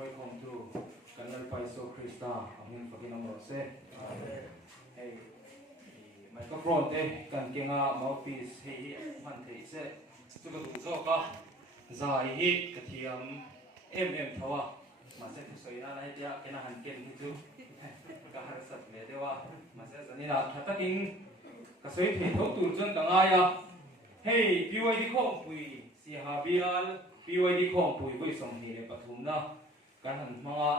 Troy come to Kanal Paiso Krista Amin Fakin Amorse hey microphone te kan kenga mouthpiece hey man thei se chu ka du zo ka zai hi kathiam thawa ma se thu soina na dia kena han ken hi chu ka har sat me dewa ma se zanina thataking ka soi thei tho tur chon danga ya hey BYD khom pui si habial BYD khom pui voi som ni le pathum na kan han mga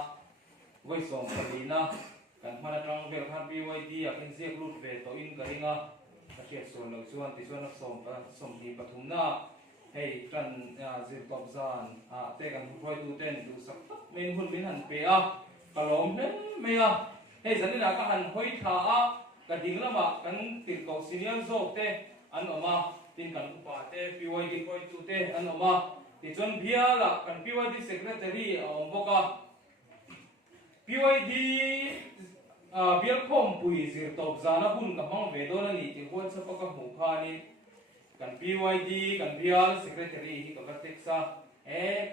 voi som palina kan mana tang vel khan BYD a ken se root ve to in karinga ka khia son lo chuan ti chuan som ka som ni pathum na hey kan zir top zan a te kan hroi tu ten du sak men hun min han pe a kalom hle me a hey zanina ka han hoi tha a ka ding lama kan tir ko senior zok te an oma tin kan upa te BYD hoi tu te an oma ti chon biala kan BYD secretary boka BYD bial khom pui zir top zana hun ka mang ve do na ni ti hon sa paka mu khani kan BYD kan bial secretary hi ka teksa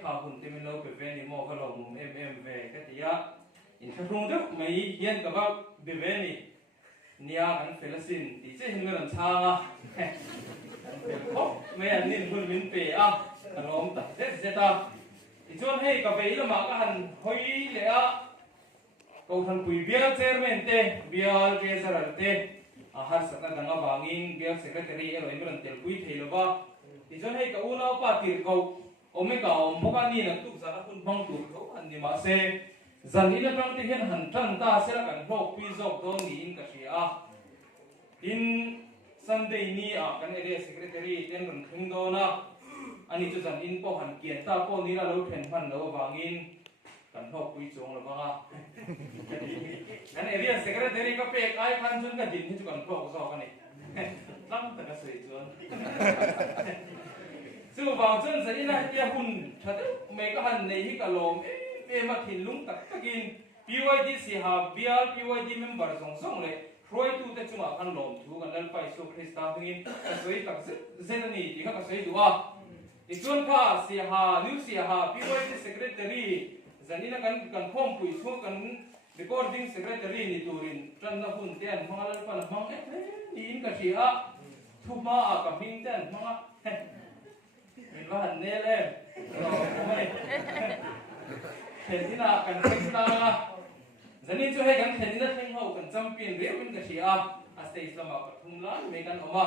kha hun te min lo pe ve ni mo ka lo mum ve ka tia in thung de mai hian ka ba be ve ni nia kan felasin ti che hin ran changa mai an nin hun min pe a rom ta zeta ti chon hei ka be lama ka han hoi le a ko than pui bial chairman te bial ke sarar te a har sakna danga bangin bial secretary ero imran tel pui theilo ba ti chon hei ka una pa tir ko omega omboka ni na tu zara kun bang tu ko an ni ma se zanina tang te hian han tan ta sera kan hok pi zok dong ni in ka sia in Sunday ni a kan area secretary ten ron thing do na ani chu zan in po han kian ta po ni la lo then phan lo wangin kan hok pui chong lo ba kan area secretary ka pe kai khan chun ka din hi chu kan hok zo ka ni lam ta ka sei chuan chu bang chun sa ina ya hun that me ka han nei hi ka lom ma thin lung tak takin BYD si ha bial BYD member song le Roy tu te chunga kan lom thu kan dal pai so Krista hingin ka soi tak zenani ti ka soi duwa ichon ka si ha new si ha BYD secretary zanina kan form pui so kan recording secretary ni turin tran na hun ten mangal pa na mang ni in ka sia thuma a ka ming ten manga min wa han ne le ro mai thena kan Krista zanin chu he kan thenina theng ho kan champion rewin ka sia a stage lama ka thumla me kan oma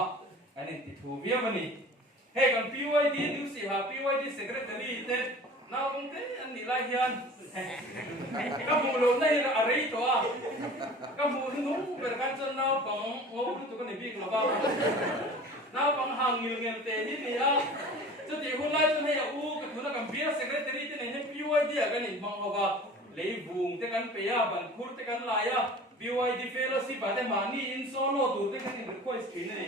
anin ti thu bia bani he kan BYD new si ha BYD secretary te na ong te an ni lai hian ka mu lo na hi a rei to a ka mu nung ber kan chon na pang ngo tu ka ni bi lo ba na pang hang ngil ngel te ni ni a chu ti hu lai chu he u ka thuna kan bia secretary te ne BYD a kan ni mang ho ba lấy vùng thế kan pe ya ban khur te kan la ya BYD fellowship ba te mani in solo tu te kan in ko screen ni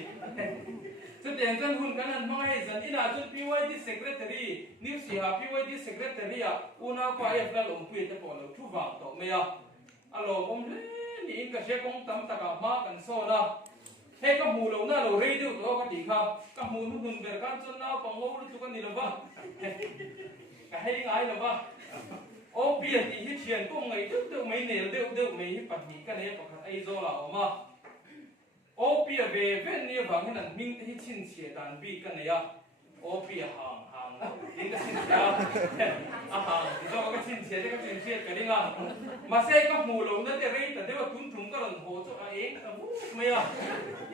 chu ten chan hun kan an mai zan ina chu BYD secretary new si ha BYD secretary ya una ko ai fla lom pu te ko lo thu wa to me ya alo om le ni in ka she kong tam ta ka ma kan so na he ka mu lo na lo rei du to ka ti kha ka mu nu hun ber kan chon na pa ngo lu tu kan ni lo ba ka he ngai lo ba ô bia thì hít tiền cũng ngày trước được mấy nền được mấy hít bật nhị cái này có khát ai do là mà ô bia về bên này vàng cái này mình hít xin xỉa đàn bi cái này à ô bia hàng những cái xin xỉa hàng do cái xin xỉa cái này à mà xe các mù lồng nó để đâyแต่เดี๋ยวทุ่มก็หล่นหัวchỗ ấy mấy à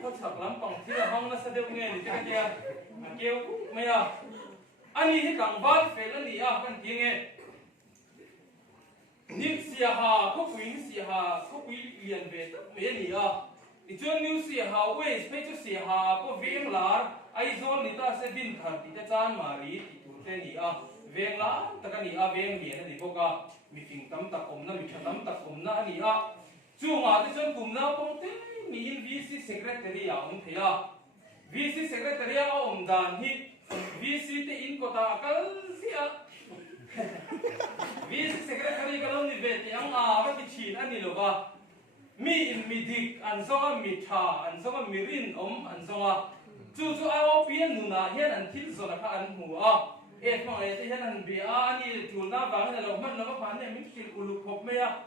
เขาฉักล้ำปังที่ห้องน่ะเสด็จเงี้ยนี่cái kiaเกี่ยวmấy à anh ấyที่กลางบ้านเฟลนี่อ่ะกันจริงไงนิสเซียฮาก็คุยนิสเซียฮาก็คุยเรียนเวทเวนี่อ่ะอีจวนนิวเซียฮาเวสเปจุเซียฮาก็เวงลาร์ไอโซนนี่ตาเสดินขัดที่จะจานมารีที่ตัวเทนี่อ่ะเวงลาร์ตะกันนี่อ่ะเวงเหียนนี่พวกอ่ะมีฟิงตั้มตะกมนะมีชะตั้มตะกมนะนี่อ่ะจู่มาที่จวนกลุ่มนะปงเต้มีอินวีซีเซกเรตอรี่อ่ะองเทียวีซีเซกเรตอรี่อ่ะองดานฮิวีซีที่อินโคตาคัลเซียVice Secretary kalau ni vet yang apa kecil ani loh bah mi in midik ansonga mitha ansonga mirin ansonga chu chu awo pian nuna hian an thil zona kha an hu a phong ấy thì hiện hành bị anh đi chủ na vàng này là mất nó phán này mình chỉ ulu hộp mấy à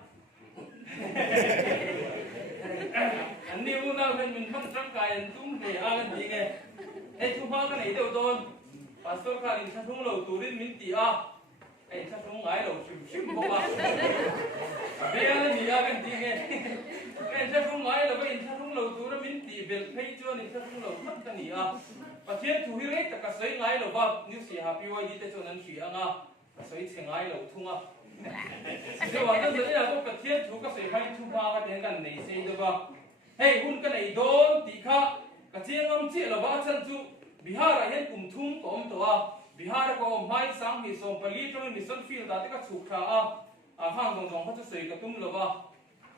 anh đi mua nào mình mất trong cái anh tung để ăn gì nghe ấy chú ba cái này đều tôn pastor khai in sát thung lầu tủ đến mình tỉ à ấy sát thung ngái lầu chìm không à bây giờ gì à cái gì nghe ấy sát thung ngái là cái sát thung lầu tủ đó mình tỉ về thấy chưa nên sát thung lầu mất cái gì à và thiên thủ hiếu tất cả sấy ngái lầu ba nếu xì happy way đi tới chỗนั้นxì ăn à sấy chèn ngái lầu thung à điều đó là là có thiên thủ các sấy hay thung ba cái tiếng gần này xây được ba hey hun cái này đốn tỉ khác cái chiếng âm chỉ là ba chân chú Bihar hiện cùng thung của ông tổ Bihar có ông mai sang mi sông Pali trong mi sân field đã tất cả chụp ra hàng dòng dòng họ sẽ xây cái tung lửa ba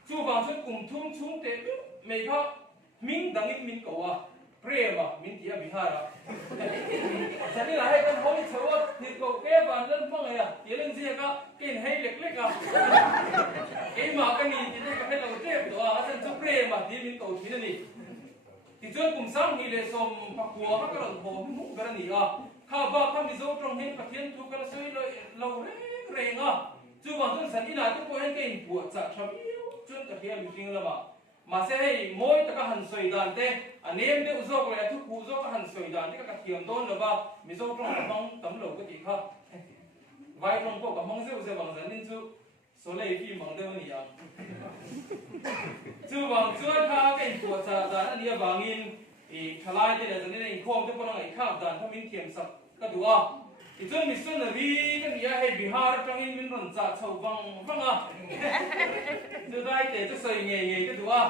chú bằng chân cùng thung thung thế mấy cái mình đang in mình cầu prema mình thì Bihar cho nên là hay con hỏi cháu thì cậu cái bạn lên phong này thì lên gì cái hay lệch lệch cái mà cái này thì cái hay là cái trip đó chân chú prema thì mình cầu thì này thì chuyên cùng sang thì để xóm bạc bùa các cái đồng hồ múc cái này khá ba tham đi dấu trong hiện các thiên thu cái sấy lâu rèn chú bằng chuyên sản đi lại tôi có hiện cái bùa chặt chấm chuyên cái kia mình kinh là mà sẽ hay mỗi tất cả hành sợi đàn thế anh em đều dấu cái thuốc bùa dấu cái hành sợi đàn thế các thiềm đôn là ba mình dấu trong là mong tấm lẩu cái gì khác vài trong cổ cả mong dấu bằng dẫn nên chú số lệ phim bằng đâu nhỉ chú bằng chúa tha cái bùa chặt đàn anh em bằng in thì thay lại thế là cho nên không tôi có nói khác đàn không mình thiềm sập cái đũa thì chúng mình xuân là vì cái gì hay Bihar trong in mình còn chặt sầu văng từ đây để cho sợi nghề cái đũa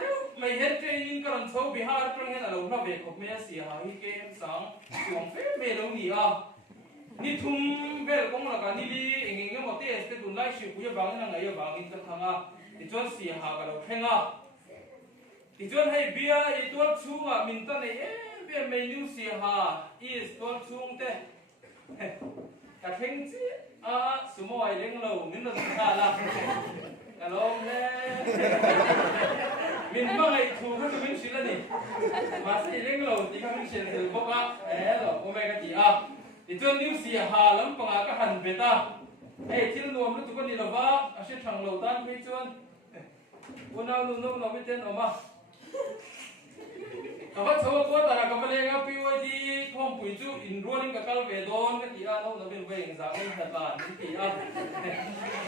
nếu mày hết training cái lần sau Bihar trong in là lâu nó về cột mía xì hà hi cái sáng chuồng phép về lâu nhỉ ni thum về cũng là cái đi anh em một tí cái tuần lại chịu cũng vắng là ngày vắng in trong thằng thì cho xì hà cái đầu khen thì cho hay bia thì tôi chung mình ta này bia menu xì hà is tôi chung thế cả khen chứ số một ai lên lầu mình là sao là hello mình bao ngày thu cái mình xí là gì mà sẽ lên lầu thì các mình sẽ từ bốc rồi omega gì thì cho new xì hà lắm còn cái hành về ta hey thiên nuông nó tụi con đi đâu ba sẽ thằng lầu tan với chuan bữa nào luôn nó biết tên mà các bạn số có tại là các bạn nghe POD không phải chú in rolling các cái về đón cái gì nó bên về hình dạng thật là những gì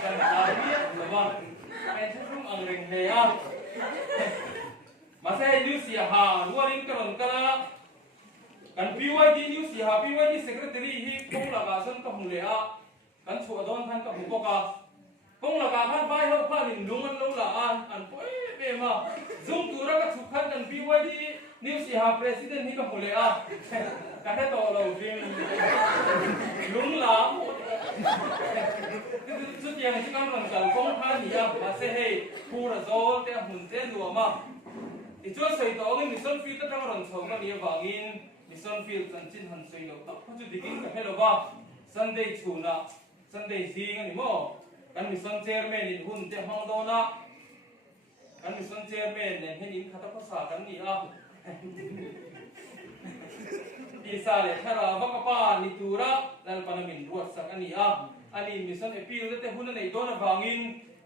cái là biết là vâng em sẽ không ăn rừng hè mà sẽ như xì hà rolling cái lần cái là kan POD như xì hà POD secretary hi không là cả sân các hùng lệ kan chùa đón than các hùng có không là cả han vai hậu pha hình đúng anh lâu là anh có về mà dùng tu ra các chụp khăn kan POD nếu xì hà president hi các hùng lệ cái thế to lâu phim đúng là chút tiền chỉ cần làm cần công khai gì mà sẽ hay thu là do cái hùng tên đùa mà thì chút xây tổ cái mission field tất cả làm sống cái gì vàng in mission field chân chính hành xây lâu tóc chút đi kinh cái hello ba Sunday chủ na Sunday gì cái gì mà kan mission chairman in hun te hang do na kan mission chairman ne hin in khata ko sa kan ni di sa le thara ba ka pa ni tura lal panamin ruat sak ani ani mission appeal te hun nei do na bangin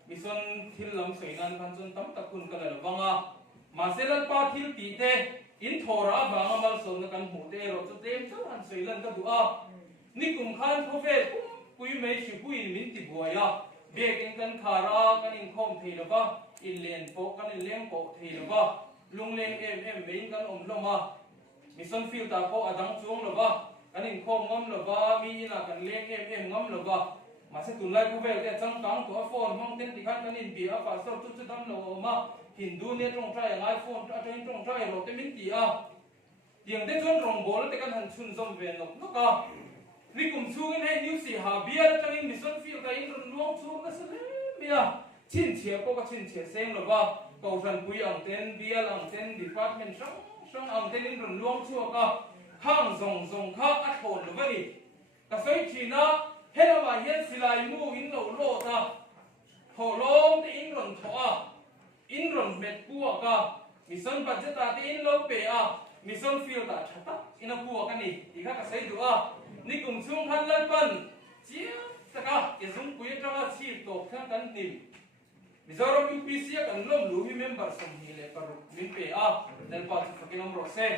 mission thil lam soinan kan chon tam takun kala wanga maselal pa thil ti te in thora banga mal son na kan hu te ro chu tem chu han soilan ka du'a ni kum khan prophet pui mai chi pui min ti buaya bek in kan khara kan in khom thei lova in len po kan in leng po thei lova lung leng em mein kan om loma mission field ta po adang chung lova kan in khom ngam lova mi ina kan leng em ngam lova mà sẽ tuần lai có về cái trong táng của phone mong tên thì khác kan in bia pa so tu dam lo ma Hindu ne trong trai iPhone trong trai lo te min ti tiếng te chon rong bol te kan han chun zom ve nok ka ni kum chung in hay new si ha bia trong in mission field ka in luang chung ka sele mia chin chia ko ka chin chia seng lo ba ko ran pui ang ten bia ang ten department sang ang ten in luang chu ka khang zong kha at hon lo ba ni ka sai chi na hello ma hian silai mu in lo ta ho long te in ron tho in ron met pu ka mission budget ta te in lo pe mission field ta chata ina pu ka ni ti ka sai du a ni kum chung han lan pan chia taka ke zum ku ye tanga chi to khan kan nim Mizoram UPC kan lom lu hi member som hi le paru min pe a dal pa chu fakinom ro se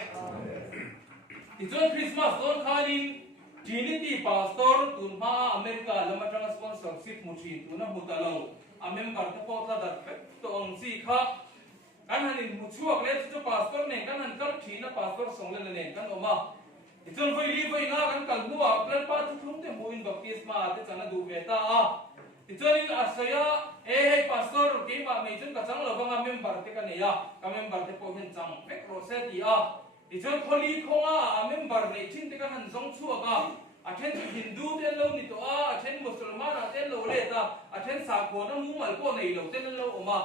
Ijon Christmas don khanin Trinity pastor tunha America lamatang sponsorship muthi tuna mutalo a member ta po ta dar to ong si kha kan hanin muchuak le chu pastor ne kan han kal thina pastor song le ne kan oma Ijon voi li voi nga kan kal nuwa plan pa chu thum te moin baptisma te chana du beta a Ijon in asaya hey pastor ke ma me chun ka chang lo banga member te kan ya ka member te po hen chang pek ro se ti a Ijon kholi khonga a member ne chin te kan han zong chu aga Aten Hindu ten lo ni to a aten Musliman aten lo le ta aten sa ko na mu mal ko nei lo ten lo oma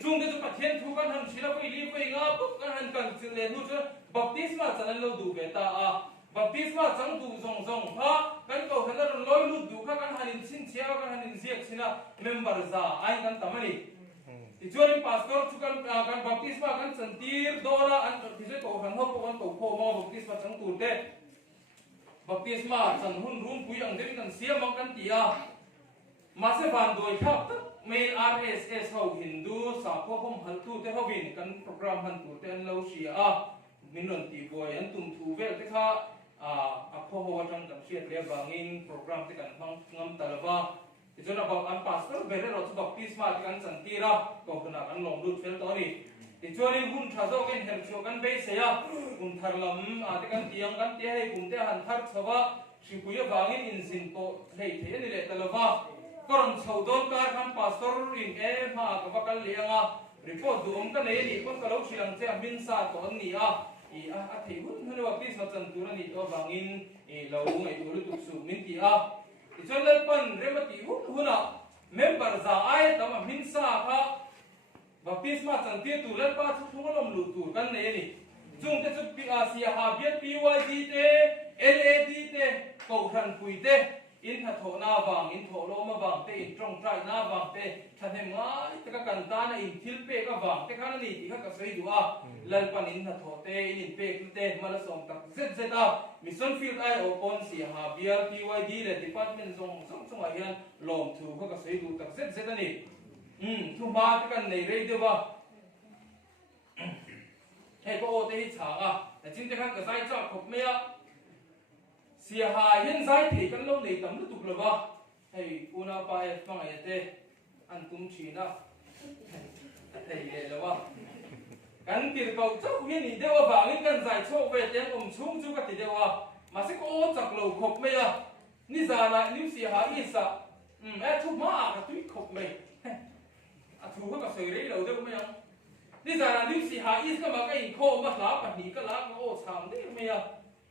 chung de pathian thu kan han sila ko li ko nga puk kan han kan sin le nu chu baptisma chan lo du be ta a baptisma chang du zong zong ha kan ko han ron loi lu du kha kan hanin sin chia kan hanin ziak sina member za ai kan tamani Ichuan pastor chu kan baptisma kan santir dora an thise ko han ho ko kan ko mo baptisma chang tu te Baptisma chan hun room pui ang din kan siam ang kan tia mase ban doi khap main RSS ho Hindu sa ko hom hal tu te hovin kan program han tu te an lo sia a minon ti boy an tum thu vel te kha a pho ho tang kan siat le bangin program te kan phang ngam talwa Ijona ba an pastor bere ro baptisma kan chan tira ko kana kan long lut fel to ni Ichuan hun thazo gen hel chu kan be se ya kum tharlam ate kan tiang kan te hei kum te han thar chawa sipuya bangin in sin to hei the ni le talawa koron chaudon kar kan pastor ring e ma ka bakal lianga report du om ka nei ni kon ka lo silang che min sa to ni a I a thei hun hanu wa pis ma chan tu ni to bangin e lo ngai ulu tu su min ti a Ichuan le pan remati huna member za ai tama min sa kha Baptisma chan ti tu len pa chu thungolom lu tu kan ne ni chung te chu PRC ha biat PYD te LAD te ko khan pui te in tha tho na wang in tho lo ma wang te in trong trai na wang te than he ngai te ka kan ta na in thil pe ka wang te khan ni ti ka sei du a lal pan in tha tho te in pe te mala som tak zet a mission field ai open si ha biat PYD le department song a hian lom thu ka sei du tak zet ani thu ma te kan nei rei de ba he ko o te hi cha a ta chin te kan ka sai cha khop me a sia ha hin sai the kan lo nei tam lu tu lo ba hei una pa e ma ngai te an tum chi na hei le lo ba kan tir ko chau hi ni de wa ba ngin kan sai cho ve te chung chu ka ti de wa ma se ko o chak lo khop me a ni za na ni sia ha i sa e thu ma ka tu khop me thu ka soi rei lo de ko yang ni za na lim si ha is ka ma ka in kho ma la pa ni ka la ngo cham de me ya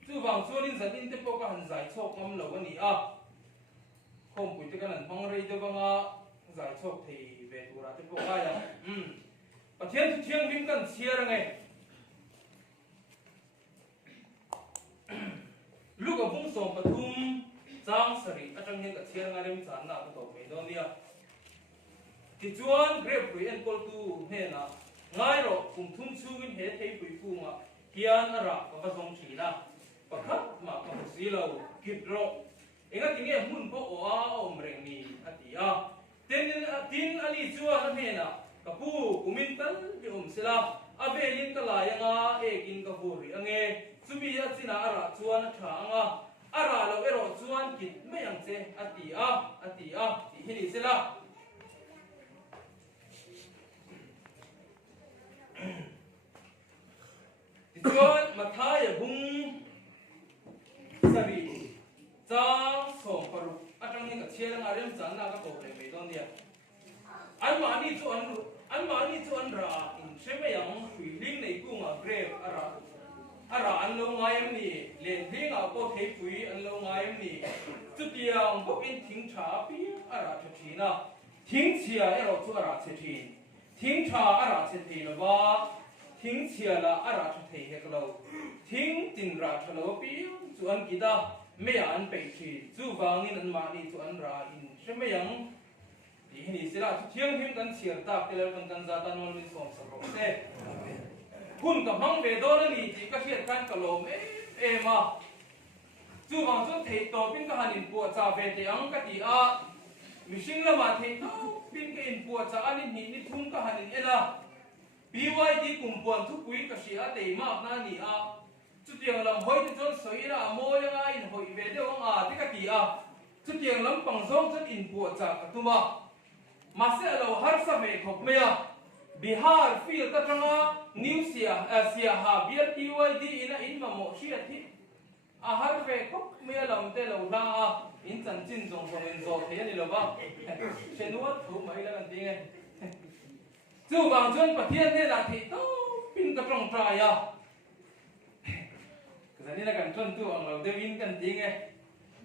chu wang chu lin zan in te po ka han zai chok ngam lo ni a khom pui te ka nan hong rei de banga zai chok thei ve tu ra te po ka ya pathian thu thiang vim kan chia ra ngai lu ka bung som pathum chang sari atang hen ka chia nga rem chan na ka to me do nia Kichuan grep pui en kol tu he na ngai ro kum thum chungin he thei pui pu ma kian ara ka song thi na pakhat ma ka si lo kit ro enga tinge mun po o a om reng ni ati a tin ali chua na he na ka pu kumin tal ti sila avelin ka la yanga e kin ka huri ange chubi a china ara chuan tha anga ara lo ero chuan kit me yang che ati a ti hini sila Ichuan mathaya bung sari chang som paru atang ni ka chiang arem chan na ka to le me don dia an ma ni chu an ra in sheme yang hui ling nei ku nga grave ara an lo ngai ni le thing a ko thei pui an lo ngai ni chu tiang bo in thing tha pi ara tha thi na thing chia ero chu ara che thi thing tha ara che thi lo ba thing chia la ara tha thei he lo thing tin ra tha lo pi chu an ki da me an pe thi chu wang in an ma ni chu an ra in sheme yang di ni sila chu thiang him kan chiar ta te kan za ta non min som sa ro se hun ka mang ve do na ni ti ka hiat kan ka lom ma chu wang chu thei to pin ka hanin pu cha ve te ang ka ti a mishing la ma thei to pin ka in pu cha anin ni thum ka hanin ela BYD kumpuan thu pui ka sia te ma na ni a chu tiang lam hoi ti chon soi ra mo yang a in hoi ve de wang a ti ka ti a chu tiang lam pang zong chon in pu cha ka tuma ma se lo har sa ve khop me a Bihar feel ka tanga new sia ha biar BYD ina in ma mo sia thi a har ve khop me lam te lo na a in chan chin zong zong in zo the ni lo ba senua thu mai la kan ting e chu bang chon pathian ne la thi to pin ka trong tra ya zani la kan chon tu ang lo de win kan ting e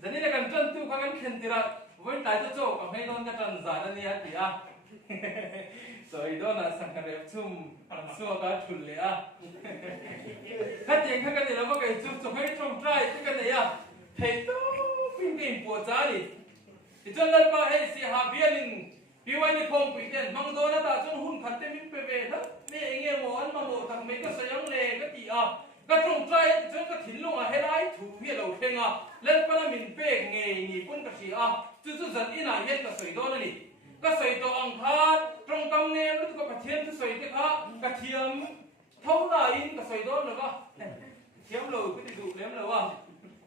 zani la kan chon tu ka kan khen tira voi tai cho ka mai non ka tran za na ni a ti a so I don't know sang kare chum so ka chul le a ka ting ka ni la ba kai chu chu kai trong trai ka ne ya thei to pin ke po cha ni ti chon la pa he si ha bialin piwai ni phong pi ten mang do na ta chon hun khat te min pe ve tha me enge mo an ma mo thang me ka sayang le ka ti a ka trong trai chon ka thin long a he lai thu hi lo thenga len pa na min pe nge ni pun ka si a chu chu zan ina yen ka soi do na ni ka soi to ang khat trong kam ne lu ka pathian chu soi te kha ka thiam thau la in ka soi do na ba thiam lo ku ti du lem lo wa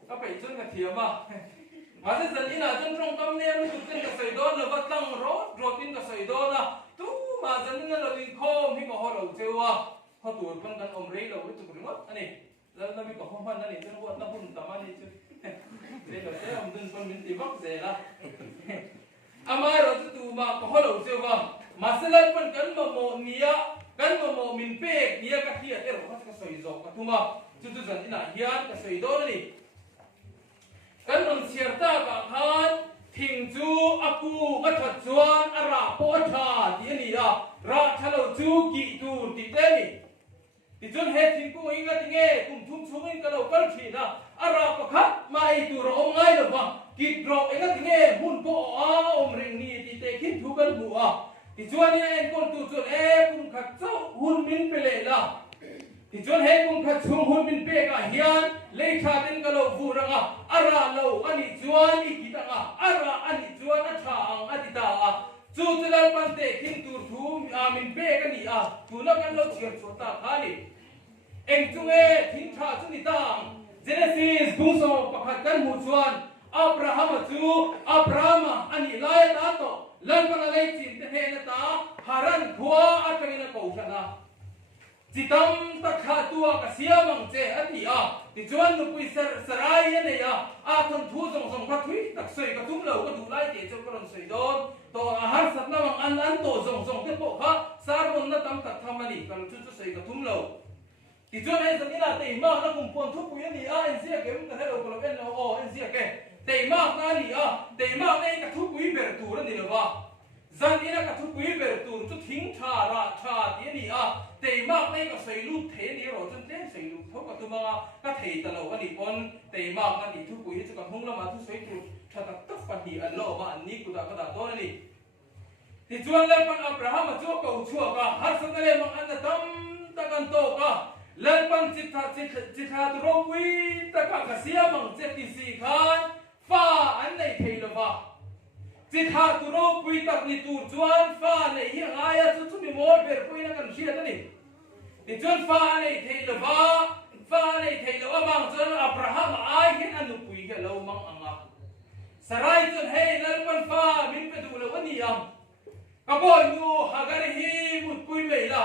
ka pe chon ka thiam a mà thế dân ina chân trong tâm niệm lúc tin cái sợi đó là bắt tăng rồi tin cái sợi đó là tu mà dân ina là đi khom thì có họ đầu chơi wa họ tuổi con cần ông rей đầu với tụi mình mất anh này dân nó bị có không phân anh này chân qua nó phun tầm anh này chứ đây là cái ông dân con mình đi bắt về là ama rồi tụi mà có họ đầu chơi wa mà sẽ lên con cần mà mồ nia cần mà mồ mình pe nia cái kia thế rồi họ sẽ sợi dọc cái tu mà chứ dân ina hiền cái sợi đó này kan mang sierta ka khan thing chu apu ka that chuan ara po tha ti ni a ra thalo chu ki tu ti te ni ti chun he thing ku inga ti nge kum thum chung in ka lo kal thi na ara pa khat mai tu ro ong ngai lo ba ki dro inga ti nge mun po a om ring ni ti te khin thu kan bu a ti chuan ni en kon tu chun e kum khat chau hun min pe le la ti chon he kum khat chung hun min pe ka hian le tha tin ka lo vu ranga ara lo ani chuan I kitanga ara ani chuan a tha ang atita a chu chulal pan te khin tur thu min pe ka ni a tu na kan lo chiar chota khani eng chu e thin tha chu ni tang Genesis buso pakhat kan mu chuan Abraham ani lai ta to lan pa lai chin te he na ta haran khua atangina ko thana Citam takha tua kasia mang che ati a ti chuan nu pui sarai ne ya a thon thu jong jong ka thui tak soi ka tum lo ka du lai te chon karon soi don to a har sat na mang an to jong jong te po kha sar mon na tam tak thamani kan chu chu soi ka tum lo ti chuan ai zan ina te ma na kum pon thu pui ni a en sia ke mun ka hello ko en lo o en sia ke te ma na ni a te ma nei ka thu pui ber tu ra ni lo ba zan ina ka thu pui ber tu chu thing tha ra tha ti ni a te ma nei ka sei lu the ni ro chun te sei lu tho ka tu ma ka thei ta lo ani pon te ma ka ni thu pui chu ka hung la ma thu sei tu tha ta tak pa hi an lo ma an ni ku da ka da do ni ti chuan le pan Abraham chu ko chua ka har san le mang an tam ta kan to ka le pan chi tha tu ro pui ta ka sia mang che ti si khan fa an nei thei lo ba Ti tha tu ro pui tak ni tu chuan fa nei hi aya chu chu mi mor ber pui na kan sia ta ni ti chuan fa nei thei lo ba fa nei thei lo mang chuan Abraham ai hin anu pui ke lo mang anga sarai chuan hei lal pan fa min pe du lo ani am ka boy nu hagar hi mut pui mei la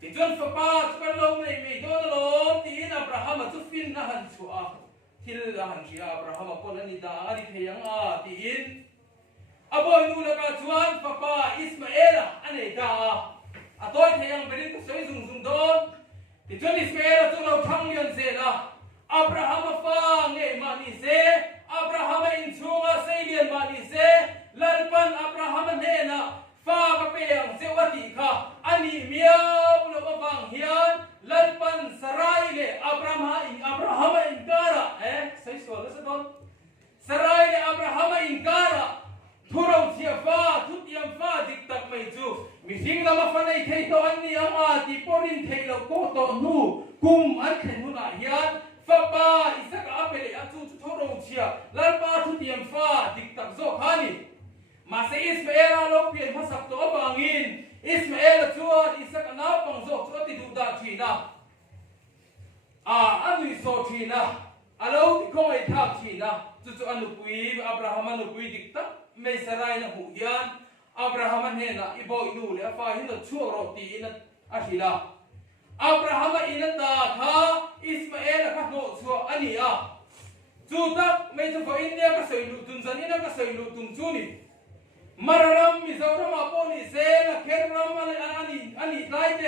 ti chuan fa pa chuan lo nei mei do lo ti in Abraham chu fin na han chu a thil la han sia Abraham ko ani da ari theyang a ti in aboy nu la ka chuan papa Ismaela ane da atoi theyang berin ko soi zung zung don ti chuan Ismaela chu lo thang yan se la Abraham fa nge mani se Abraham in chunga seilian mani se lalpan Abraham ne na fa ka pe ang se wati kha ani miau lo bang hian lalpan sarai le Abraham in kara sai so la sa don sarai le Abraham in kara Thurau thia fa thut yam fa dik tak mai chu mi ทิ้งเรามาฟันไอ้เทโตอันนี้เอามาที่ปรินเทเราโกโตนูกุมอันเข็นหุนอาเฮียนฟ้าป้าอิสระอาเปเลยอาจูจุทโรเชียลันป้าทุเตียมฟ้าดิกตักโซคานีมาเซอิสมาเอลาโลเปียนภาษาตัวบางอินอิสมาเอลชัวอิสระนาปังโซชัวติดูดาทีนะอันนี้โซทีนะอาลูที่คงไอ้ทักทีนะจุอันนุกุยอับราฮัมนุกุยดิกตักไม่สลายนะหูยันอับราฮัมเนี่ยนะอิบอยดูเลยฟ้าหินตัวชั่วโรตีนัดอาทิละอับราฮัมอินัดตาข้าอิสมาเอลข้าโนชัวอันนี้จุดตักไม่จะฟ้าอินเดียก็ใส่ลูตุนซันนี่นะก็ใส่ลูตุนจูนี่มารามิซารามาปอนิเซลเคร์รามาอันนี้ไล่เต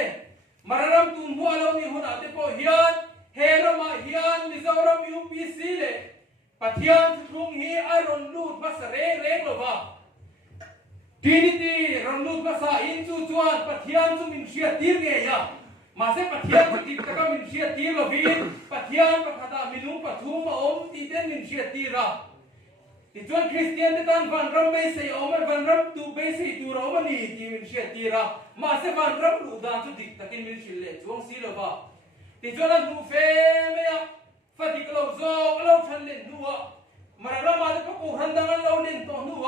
มารามตุนหัวเรานี่หัวหน้าเตปอฮิยันเฮรามาฮิยันมิซารามิอุปิซิเลปัทยันทุกฮีอารอนลูดภาษาเร่งหรอวะทีนี้รอนลูดภาษาอินจูจวนปัทยันจูมินเชียตีร์เงียมาเสปัทยันจูติดตะกามินเชียตีร์ลวินปัทยันปัทตามินุปัทุมาอมตีเตนมินเชียตีระที่จวนคริสเตียนที่ตั้งวันรำไม่ใส่อมวันรำตูไม่ใส่ตูเรามันนี่ที่มินเชียตีระมาเสวันรำลูดานจูติดตะกินมินเชียเลจวงสีละวะที่จวนนั้นดูเฟเมียฟัดดิกเราโซ่เราทันเล่นนัวมาเรามาจะพูดหันดังเราเล่นตัวนัว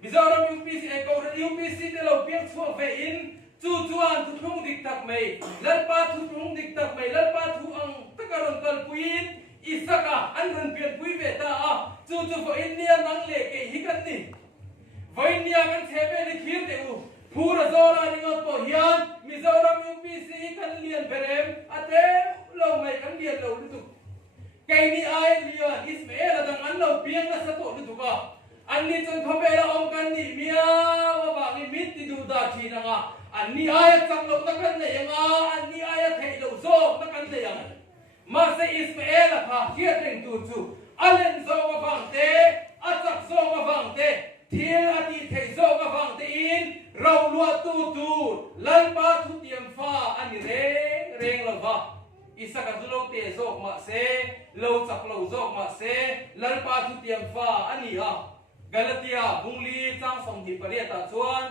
บิจารามิวพีซีเอกอร์ยูพีซีเดเราเพียงชัวเฟอินจู่จวนทุกทุ่งดิกตักไม่ลัลปาทุกทุ่งดิกตักไม่ลัลปาทุกอังตะการันตัลปุยนอิสกะอันรันเปลี่ยนปุยเวตาจู่เฟอินเดียนังเล่เกฮิกันนี่เฟอินเดียกันเทเปลิคิร์เตอูพูดจอรานิงอตโตฮิยันมิจารามิวพีซีกันเลียนเบรมอาเตเราไม่กันเลียนเราลุตุไกนี่ไอเลียนอิสมาเอลดังอันเราเพียงนัสโตลุตุกะอันนี้จนทำให้เราอมกันนี่เมียวบางนี่มิตรดูดาทีนังอันนี้อายจังเราตะกันเลยยังอันนี้อายเทเราโซ่ตะกันเลยยังมาเซอิสมาเอลค่ะเฮียเต็งตูจูอันเลนโซ่กับฟังเตอัจจักโซ่กับฟังเตเทียอดีตเทโซ่กับฟังเตอินเราลวดตูลันปาทุเตียมฟ้าอันนี้เร่งเราฟ้าอิสกัดโลเตโซกมาเซโลจักโลโซกมาเซลันปาทุเตียมฟ้าอันนี้กาลาเตียบุงลีจังสมหิปริยตาชวน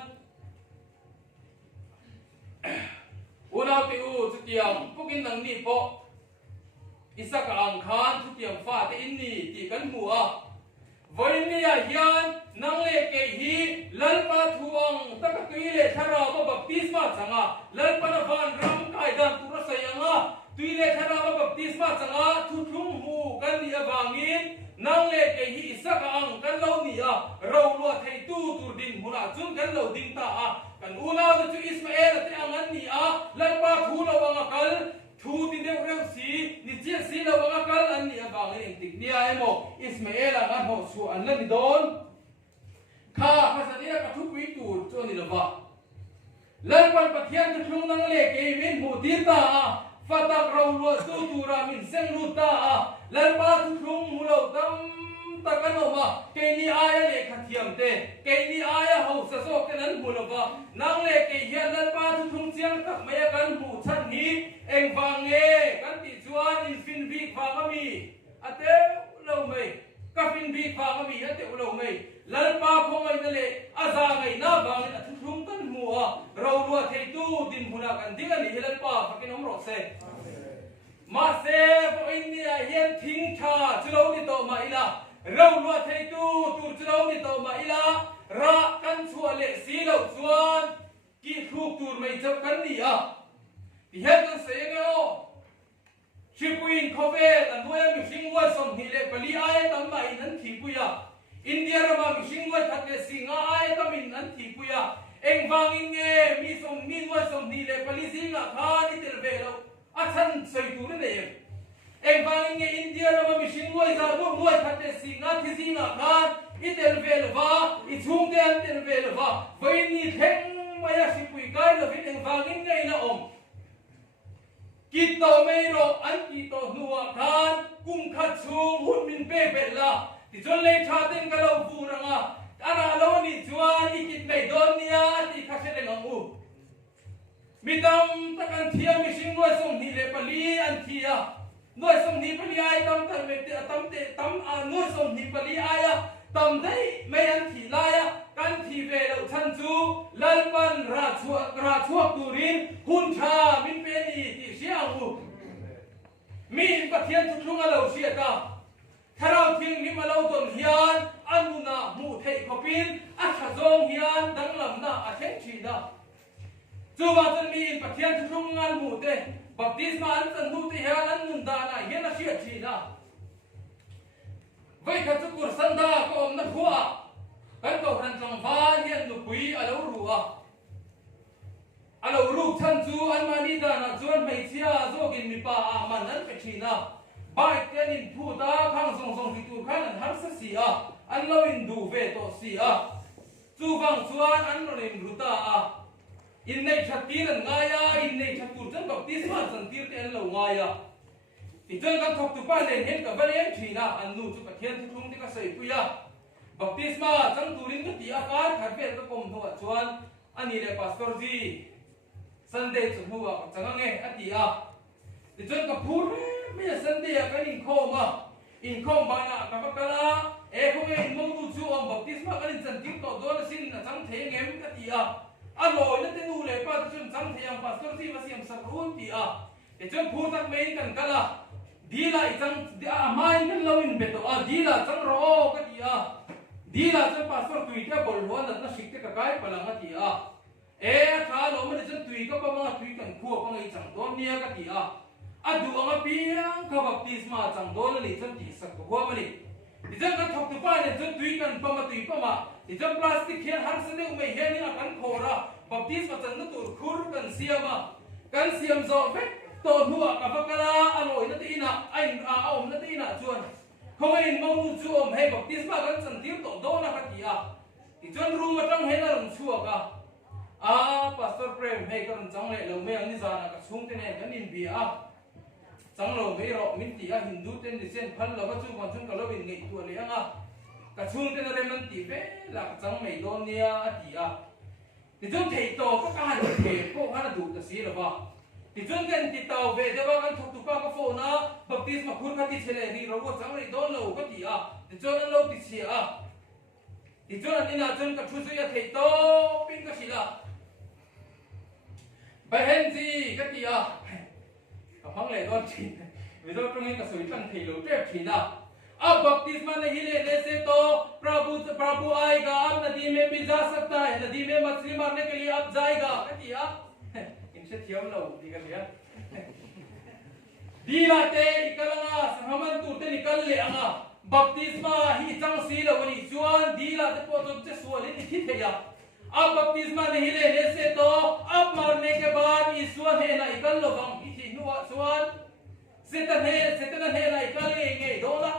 อุณาติอูทุเตียมพวกกินนังนี่พออิสกัดอังคารทุเตียมฟ้าแต่อินนี่ตีกันหัววันนี้ยันนังเลเกฮีลันปาทวงตะกตุยเลทาราวบัพติสมาสังะลันปานาฟันรำไกดันตุรสยังะตุยเลทาราวบัพติสมาสังะทุทุ่งหูกันนี่บางอินนังเลเกฮีอิสกัดอังกันเรานี่เราลวดให้ตูดินหุนาจุนกันเราดินตากันอุนาจะอิสมาเอลที่อังอันนี่ลันปาทูเราบังกัลทูดินเร็วสีนิจสีเราบังกัลอันนี้บางอินติกนี่ไอ้โมอิสมาเอลอันหัวชัวอันนั้นโดนข้าภาษาเนี่ยกับทุกวิตูจนนี่ละบ้าลันปันปะเทียนจะคลุงนังเลเกวินหูดีตาฟัดตักเราลวดตูรามินเซงลูตาลันปาทุกคลุงหูเราตั้มตะกันออกมาเกนี่อายเลขเทียมเตเกนี่อายเขาสะโซกันนั้นหูเราบ้านังเลเกเฮียลันปาทุกคลุงเสียงตักไม่กันหูชันนี้เองฟังเอกันติดจวนอินฟินบีฟังก็มีอาเตเราไม่กับฟินบีฟังก็มีอาเตเราไม่ลันปาคงไอ้นั่นเลยอาซาไงน้าบางนี่ทุกทุ่งกันหัวเราลวดให้ตู้ดินหุนากันดิ้งนี่ลันปาฟังกินน้ำรสเซมาเซฟอินเดียเฮียนทิ้งชาจุลนี่โตมาอีละเราลวดให้ตู้จุลนี่โตมาอีละรักกันชัวเละสีเราชวนกี่ทุกตูไม่จบกันนี่ที่เห็นกันเสียเนาะชิปุยนคอเวตันด้วยมิชิงวัวสมหิเลปลีอายตั้มไม่นั้นที่ปุยอินเดียเรามามิชิงวัวทัดเดสิงอายตั้มอินนั้นที่ปุยเอ็งฟังอินเงมีสมมีวัวสมหิเลปลีสิงอาคาดิเตลเวลอาชันใส่ตัวนี่เองฟังอินเงอินเดียเรามามิชิงวัวจะวัวทัดเดสิงอาที่สิงอาคาอิเตลเวลวะอิทุ่งเดนเตลเวลวะวันนี้เทงมายาชิปุยกายเราเป็นเองฟังอินเงนะกิโตไม่รออันกิโตนัวทานกุมขัดชูหุ่นมินเป้เบลล่าที่จนเลยชาติงกะเราบูรังอาราโลนี่จวนอีกิตไม่โดนเนี่ยที่ข้าเสด็จงอูมิดำตะกันเทียมิชิงด้วยสมนิเลปลีอันเทียด้วยสมนิปลีไอตั้มตั้มเตตั้มเตตั้มด้วยสมนิปลีไอตั้มได้ไม่อันทีลายกันทีเวลชันจูลัลปันรา mi in pathian thu thung alo sia ka tharau thiang ni malo ton hian anuna mu thei khopin a khazong hian danglam na a theng chi da chuwa chan mi in pathian thu thung ngal mu te baptisma an chan nu te hian an nun da na hian a sia chi da vai kha chu kur sanda ko om na khuwa kan ko ran tlang van hian nu pui alo ruwa alo ru chan chu an mani da na chuan mai chia zogin mi pa a man an pe thina bai ten in thu ta khang song song ti tu khan an har sa si a an lo in du ve to si a chu wang chuan an ro in ruta a in nei thati ran nga ya in nei thatu chan baptisma chan tir te an lo nga ya ti chen kan thok tu pa len hen ka bal em thina an nu chu pathian thu thung te ka sei pu ya baptisma chang turin ka ti a kar khar pe ka kom tho chuan ani le pastor ji Sunday chu huwa changange atia ti chen ka phur me Sunday ka in khoma in khom ba na ka kala e ko me in mong tu chu om baptisma ka in chan tik to do na sin na chang the ngem ka tia a loi na te nu le pa chun chang the yang pastor ji masiam sa run tia ti chen phur tak me kan kala dila i chang a mai kan lo in beto a dila chang ro ka tia dila chang pastor tuita bol ho na sikte ka kai palanga tia e kha lo ma chen tui ka pa ma tui kan khu pa ngai chang don nia ka ti a adu anga piang ka baptisma chang don ni chen ti sak ko ma ni ti chen ka thok tu pa ne chen tui kan pa ma tui pa ma ti chen plastic hian har se ne me he ni a kan khora baptisma chan na tur khur kan siama kan siam zo ve to nuwa ka pa kala aloi na ti na ai a om na ti na chuan khong in mong chu om he baptisma kan chan tir to do na ka ti a ti chen ru ma tang he na rum chua ka pastor prem hey kan chang le lo me ani zana ka chung te ne kan in bi a chang lo me ro min ti a hindu ten ni sen phal lo ka chu kon chung ka lo in ngei tu le anga ka chung te na re man ti ve la ka chang me don nia a ti a ti chung thei to ka ka han the ko ha na du ta si lo ba ti chung kan ti tau ve de ba kan thuk tu pa ka fo na baptisma khur ka ti chele ri ro ko chang le don lo ka ti a ti chung lo ti si a ti chung an ina chung ka thu su ya thei to pin ka si la Bahen gì cái gì à? Phăng lệ con chỉ vì do trong cái suy tăng thì lỗ trép chỉ nào. Baptisma này hi lệ से तो प्रभु आएगा अब नदी में भी जा सकता है नदी में मछली मारने के लिए अब जाएगा cái gì à? इनसे थियम लो निकल गया. Dilate ikalanga sahaman turte nikal le anga baptisma hi chang si lo ni chuan dilate po to che suali ni thi theya. अब बपतिस्मा नहीं लेने से तो अब मरने के बाद ईश्वर है ना इकल लो बम इसी नुआ सुआन सेतन है ना इकल लेंगे दोला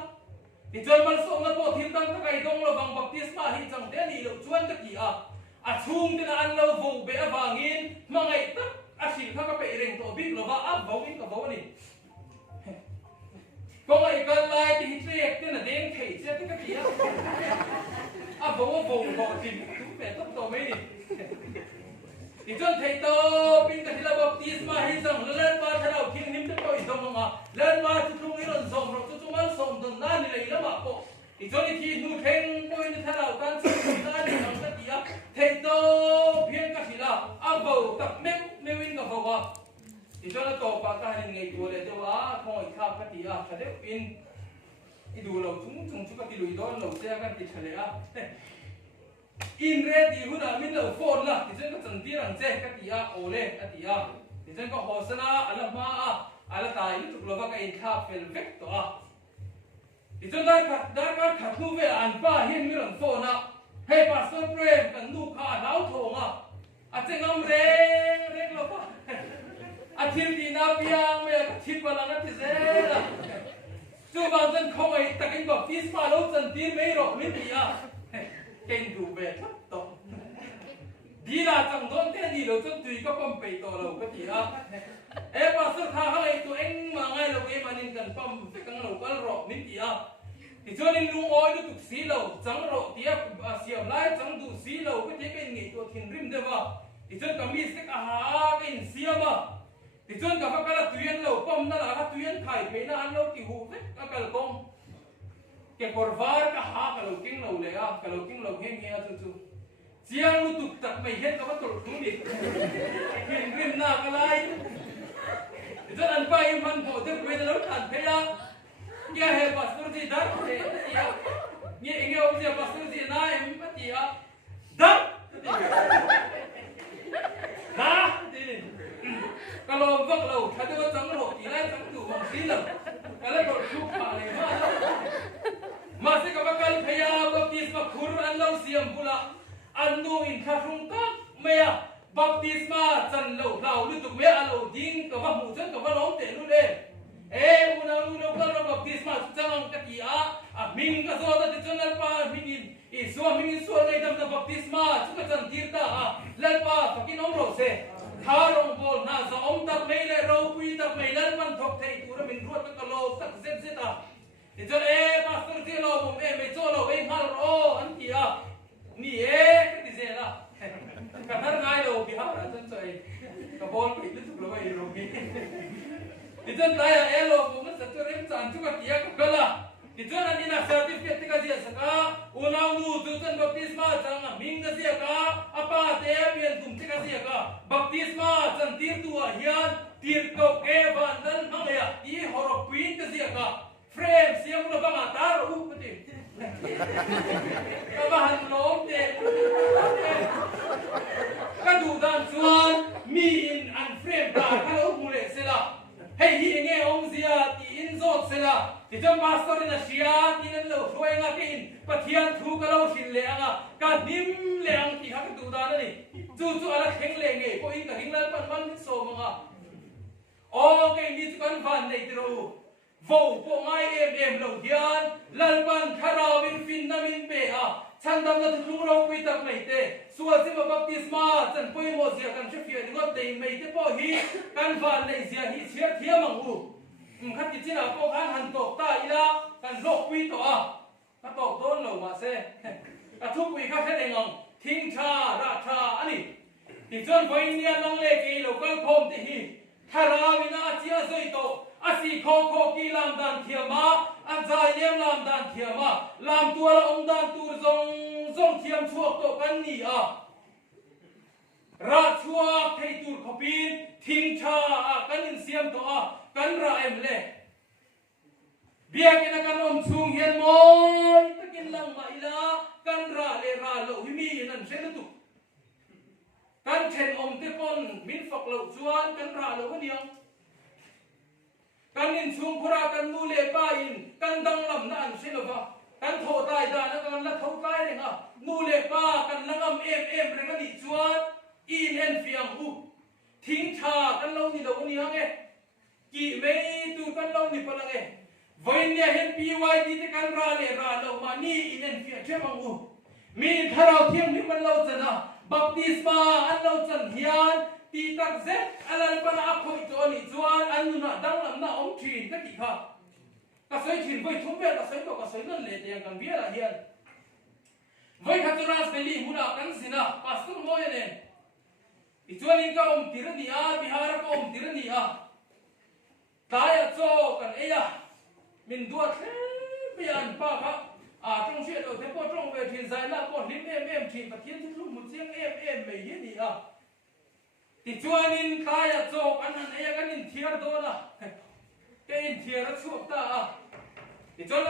इजोल मल सो ना पो थिम तंग तक इदोंग लो बम बपतिस्मा ही चंग दे नी लो चुन तक किया अछूम तेना अन लो वो बे अबांगिन मंgai तक असिल था का पे रेंग तो बिग लो बा अब बोविन का बोनी को इकल लाई ती हिट्रे एकते ना देंग थे से तक किया अब वो tin mẹ tóc tổ mấy đi thì chân thầy to pin cái là baptisma hay rằng lên ba thằng nào thiên niệm tới tôi xong mà lên ba chú trung ấy lần xong rồi chú trung ấy xong tuần na này lấy lắm ạ bộ thì chân thì nu thèn tôi như thế nào can sự na này làm cái gì á thầy to phiên cái gì là bầu tập mép win cái bầu à thì chân nó tổ ba cái này ngày tuổi để cho không phải cái gì à cái đấy pin đủ lâu chúng cái gì lùi đó lâu xe cái gì chả lẽ in re di huna min lo phone la ti chen ka chan ti rang che ka ti a ole a ti a ti chen ka hosana ala ma ala tai tu lo ba ka in kha fel vek to a ti chen da ka khat nu ve an pa hin mi rang phone a hey pastor prem kan nu kha lau thong a chen am re lo pa a thil ti na piang me ka thit ba la na ti ze la chu ba chen khoi takin baptisma lo chan ti me ro min ti a kênh đủ về thấp to đi là chẳng đón thế gì đâu chân tùy các con bày to đâu cái gì đó em mà sơ thà hay tụi anh mà ngay lâu em mà nên cần pump phải căng lâu cái rọ mít gì à thì cho nên luôn oi nó tụt xí lâu chẳng rọ tiếp xiêm lại chẳng đủ xí lâu cái thế cái nghề tụi thiền rim đấy mà thì chân cả mi sẽ cả cái xiêm mà thì chân cả các cái tuyến lâu pump nó là các tuyến khai phải nó ăn lâu thì hụt đấy các cái công cái korvar ka ha kalau king lo le a kalau king lo he nge tu tu siang lu tuk tak mai het ka batul tu ni kin rim na ka lai cho anh bay mình bộ thức về nó thành thế à nghe hệ pastor gì đó thế nghe nghe ông gì pastor gì na em bắt gì à đó đó đi kalau vak lau thadu ko chang lo ti lai chang tu mong sin lo kala ko chu pa le ma se ka bakal phaya baptisma khur an lo siam bula anu in tharung ka maya baptisma chan lo lau lu tu me alo ding ka ba mu chan ka ba lo te lu le e una lu ka baptisma chang ka ti a ming ka zo da ti chon pa ming in so nei dam da baptisma chu ka chan tir ta lal pa fakin ong ro se tharong bol na za om tak mei le ro pui tak mei lan man thok thei tu ra min ruat ka lo tak zet zet a ti chon e pastor ti lo mom e me cho lo e hal ro an ti a ni e ti ze la ka thar ngai lo bi ha ra chon choi ka bol pi lu tu lo e ro gi ti chon ta ya e lo mom na sa cho rem chan chu ka ti a ka la ti chon an ina certificate ti ka dia sa ka unau nu tu chon baptisma chang a ming ka sia ka apa te pian tum ti ka sia ka baptisma chan tir tu a hian tir ko ke ban nan mang ya ti horok pin ka sia ka frame siam lo ba ta ro u ti ka ba han lo te ka du dan chuan mi in an frame ta ka lo mu le se la hei hi nge ong zia ti in zot se la ti jam pastor na sia ti nan lo hloi nga tin pathian thu ka lo shin le anga ka nim le ang ti ha ka du dan ni chu ala kheng le nge ko in ka hinglan pan man so manga o ke ni chu kan van nei ti ro vo po ngai em lo hian lal pan khara min fin na min pe a chandam na thu ro pui tak mai te suwa sima baptisma chan poi mo zia kan chefia ni ngot dei mai te po hi kan van nei zia hi chia thia mang u khat ti china ko khan han tok ta ila kan lok pui to a ka tok don lo ma se ka thu pui kha the ngong thing tha ra tha ani ti chon voi nia long le ke lo kal khom ti hi khara wina chia zoi to asi kho ki lam dan thiama a jai lem lam dan thiama lam tu la om dan tur zong thiam chuak to kan ni a ra chuak thei tur khopin thing tha a kan in siam to a kan ra em le biak ina kan om chung hian moi takin lang ma ila kan ra le ra lo hi mi nan se tu kan chen om te pon min fak lo chuan kan ra lo niang kan in chung phura kan nu le pa in kan dang lam na an se lo ba kan tho tai da na kan la tho tai re nga nu le pa kan langam em re ni chuan in en fiang u thing tha kan lo ni lo niang e ki mei tu kan lo ni palang e voinya hen PYD te kan ra le ra lo ma ni in en fiang che mang u mi tharau thiam ni man lo chana baptisma an lo chan hian ti tak zet alal para akhoi to ni chuan an na dang lam na ong thin ta ki kha ka soi thin voi thum ve ka soi to ka soi nan le te kan bia la hian voi khaturas beli huna kan sina pastor moi ne i chuan in ka om tirani a bihar ka om tirani a kaya cho kan eya min duat pian pa kha a trong chuyện ở thế po trong về thì giải là po lim em thì mà thiên thức lúc một riêng em mấy cái gì à thì chuan in kaya cho anh ấy cái in thier đó là cái in thier nó chuột ta à thì chuan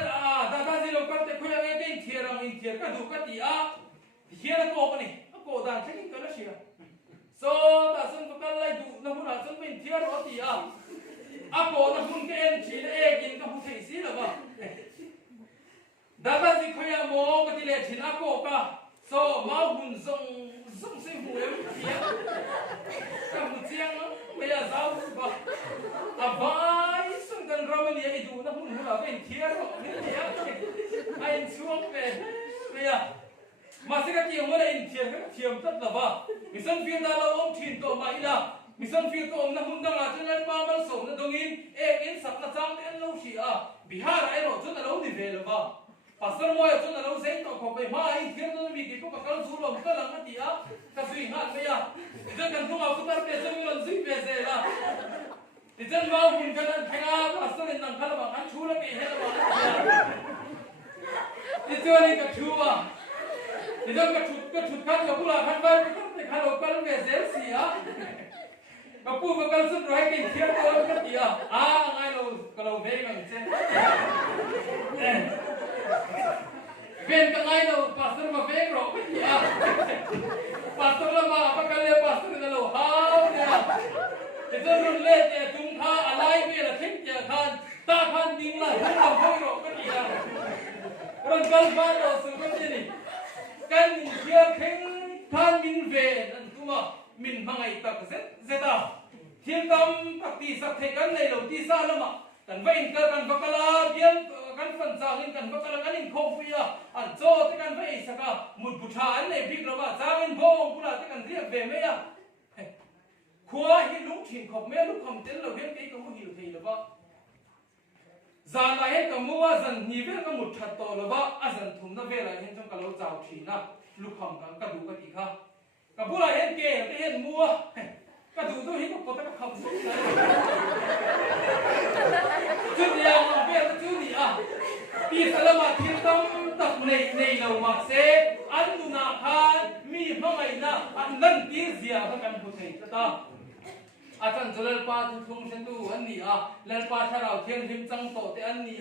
ta gì đâu có thể khuyên cái in thier cái đủ cái gì à thì thier nó có cái này nó có đàn chắc cái nó xia so ta xin có cái này đủ nó muốn là xin in thier đó thì à có nó muốn cái in chỉ là cái nó không thể xí được à dapat si kaya mo katile chin ako ka so mau hun zong si hu em kia ka mu chiang no maya zau ba abai sun kan ramani ai du na hun hula ben kia ro ni ya ai chuang pe maya masika ki mo la in kia ka thiam tat la ba misan fi da la om thin to ma ila misan fi to om na hun da la chen pa mal so na dongin in sak na chang en lo shi a bihar ai ro chun na lo ni ve la ba pastor moi chun na lo sei to ko pe ma in thiam to mi ki ko ka kal zu lo ka lang ati a ka zui han me ya idan kan thunga futar pe chang yon zui pe se la idan ma hun kan thenga pastor in nang khala ba kan chu la pe he la ba idan ka chu ba idan ka chu ka ka bula kan ba ka pe kha lo kal pe se si a กับผู้ประกันสุดร้อยกินเที่ยวตัวก็ตีอ่ะไงเราเว้ยกันเช่นเป็นกันไงเราปัสสาวะเว้ยเราไม่ตีอ่ะปัสสาวะมาประกันเลยปัสสาวะเราหาวเนี่ยจะรุ่นเล่นเนี่ยจุงข้าอะไรไม่ละทิ้งเจ้าขันตาขันดิ้งละให้เราเว้ยเราไม่ตีอ่ะรังกันบ้านเราสุดก็ที่นี่กันเที่ยวแข่งท่านมินเวนั่นตัวมินพังไอตักเสร็จเสร็จอ่ะเที่ยงดำปักตีสักเทกันในเราที่ซาละมากันไว้กันบักลาเบี้ยกันฟันจางกันบักลากันอินโคฟิยาอันโจที่กันไว้สักมุดบุชาอันในบิ๊กเราว่าจางอินโพงกุลาที่กันเรียกเบเมียขวาหิลุงถิ่นขบเมียลุกคำเต็นเราเห็นกี่ก็มุหิวทีละว่าจานอะไรก็มัวจันนีเวลก็มุดชัดโตละว่าอาจันทุ่มนั่นเวลาเห็นจงกันเราเจ้าทีนะลุกคำกันก็ดูกันอีกค่ะกับบุลาเห็นเกย์เห็นมัวก็ดูตัวเห็นก็ตัวก็คำสุดเลยจุดเดียวเบี้ยจุดเดียวปีสลามาทิ้งตับในเรามาเสอันดูนาคานมีเมื่อไงนะอันนั้นที่เสียกันผู้ชายตาอาจารย์จะเล่าป้าทุ่งเช่นตัวอันนี้เล่าป้าถ้าเราเที่ยงริมจังโตแต่อันนี้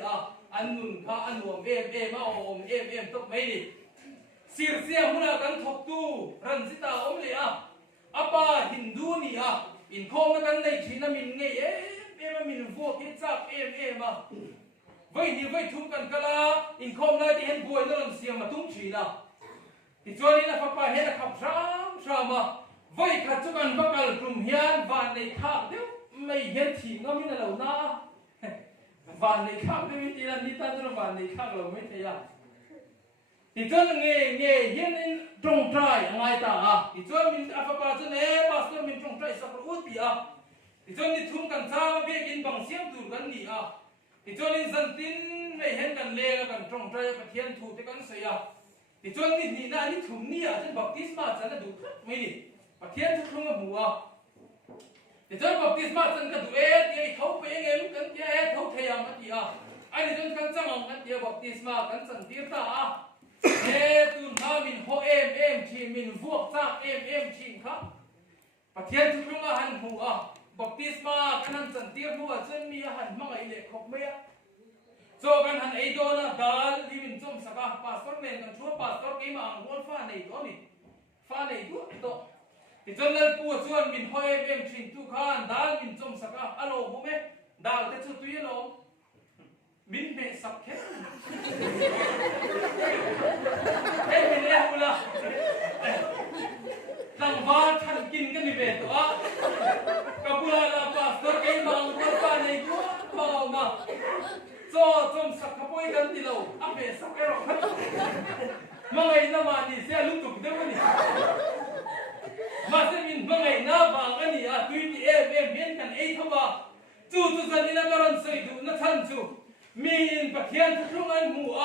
อันนุ่นข้าอันหนุ่มมาเอ็มตกไม่ดีสิรเสียมุนากันทบตู้รันสิตาเลยอาป้าฮินดูนี่อินโคมกันในที่นั่นมินไงมินวัวคิดจับไว้นี่ไว้ทุ่มกันกะลาอินโคมเลยที่เห็นบัวนั่นเสียมาทุ่มชีนะที่จวนนี้นะป้าเห็นขับช้ามาไว้ขัดจุกันบักกัลกลุ่มเฮียนวานในข้างเดียวไม่เห็นทีงั้นมินเราหน้าวานในข้างไม่มีทีนั้นนี่ตั้งแต่วานในข้างเราไม่เทียที่จวนเงี้ยเห็นตรงใจอะไรตาที่จวนมินป้าจวนป้าสวนมินตรงใจสักอุติที่จวนนี่ทุ่มกันช้ามาเบียกินบางเสียงดูกันนี่ที่จวนนี่สันตินไม่เห็นกันเลี้ยกันตรงใจกับเทียนถูกกันเสียที่จวนนี่น่านี่ทุ่มนี่ฉันบัพติศมาฉันน่ะดูไม่ดิปะเทียนทุกครั้งหัวแต่จนบัพติศมาฉันก็ดูยัยเขาไปยังไงกันเขาเทียมกันที่อันนี้จนกันจังกันที่บัพติศมากันสันติตาตุนนามินโฮเอ็มทีมินพวกจ้าเอ็มทีครับปะเทียนทุกครั้งหันหัวบัพติศมากันสันติหัวจนมีหันมั่งไอเล็กขบเมียโจกันหันไอโดนะดาลลิมินจมสักปาสตอร์เมนกันชัวปาสตอร์เกมาอังวอลฟ้าในตัวนี่ฟ้าในตัวที่จนนั้นผู้ชวนมินหอยเอ็มชินทุกขันดาลมินจมสักอารมณ์ผมดาลแต่ชุดตัวเรามินเบสักแค่มินเลี้ยงกูละตั้งบ้านท่านกินกันนี่เบตัวกับบุลาลาปัสตัวเก่งบางคนป้าในกูต่อมาโจจมสักขบวยกันที่เราเบสักแค่หรอกมาไงน้ำมันนี่เสียลุกตุกเดี๋ยวนี้มาเซมินบังไงน้าบางอันนี้ตุยที่เมียนกันทว่าจู่สันนินาการันใส่ดูนัทันจู่มีนปะเทียนทุกครั้งอันหัว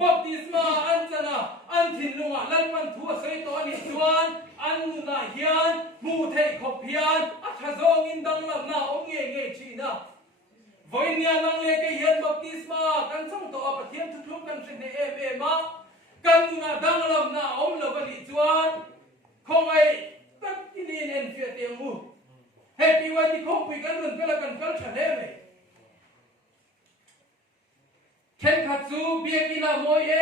บัพติศมาอันจนะอันทิ้งลงลันมันทั่วใส่ตัวนี้จวนอันนุนาเฮียนมูเทขบเฮียนขจงอินดังลับนาองเงชีนะวันนี้นังเล็กเฮียนบัพติศมากันส่งตัวปะเทียนทุกครั้งกันเสนมากันนุนาดังลับนาองเลวลิจวนคงไอตั้งที่นี่เน้นเฟียเตียงมูเฮปีวันที่คงคุยกันเรื่องกันกันเฉลี่ยไหมเช่นขัดซูเบียกินาโมย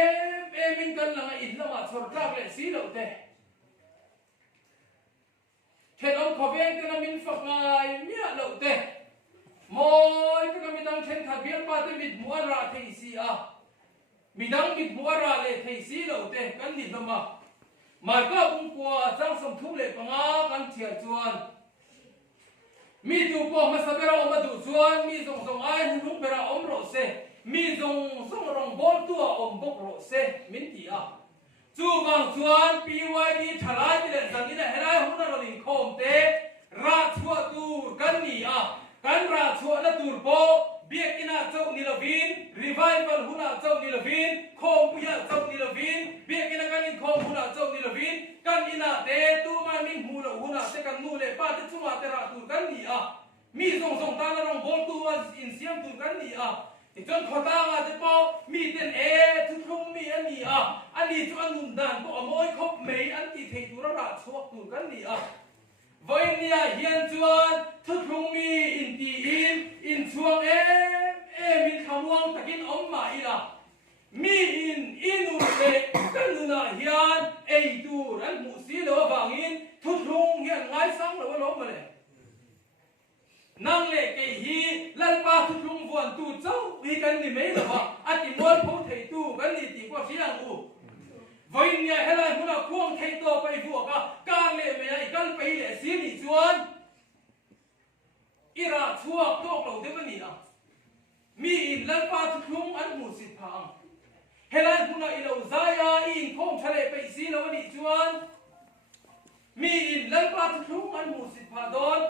มินกันหลังอินละมาสอดกลางเลยสีเหล่าเตะเช่นเอาขบเองกันมินฝักไงเมียเหล่าเตะโมยกันมิดังเช่นขัดเบียนปาเตมิดมัวราเทสีมิดังมิดมัวราเลเทสีเหล่าเตะกันนิดละมาก็บุ้งกัวจังสมทุเล็ปังกันเทียจวนมีดูปอมาสเปราอมาดูจวนมีส่งไอ้หุ่นเปราอมโรเซมีส่งรองบอลตัวอมบกโรเซมินตีจูบังจวนปีวัยนี้ทลายที่เล่นสังกินให้ได้หุ่นเราลิงคมเตราชัวตูกันนี่กันราชัวนัตูร์โปเบียกินาเจ้านิลวินรีไวเวลหุ่นเจ้านิลวินคมปุยเจ้านิลวินเบียกินากันอินคมหุ่นเจ้านิลวินกันอินาเตตูมามินหุ่นเตกันนูเลป้าที่ชัวเตราตูกันนี่มีส่งตาลรองบอลตัวอินเสียมตูกันนี่ที่จนขอตาจะพอมีเต็นทุกคงมีอันนี้อันนี้จนนุ่นดันก็อมอยคบไม่อันที่เทตุระชัวตูกันนี่ voi nia hian chuan thu thung mi in ti in chuang min khamuang takin om ma ila mi inu le kanuna hian ei tur an mu si lo wangin thu thung hian ngai sang lo lo ma le nang le ke hi lan pa thu thung vuan tu chau hi kan ni me lo wa ati mol pho thei tu kan ni ti ko siang u voi nia helai huna khuang thei to pai vu ka le me ai kan pai le si ni chuan ira chuak tok lo de ni na mi in lan pa thu thung an mu si phang helai huna ilo zaya in khong thale pai si lo ni chuan mi in lan pa thu thung an mu si pha don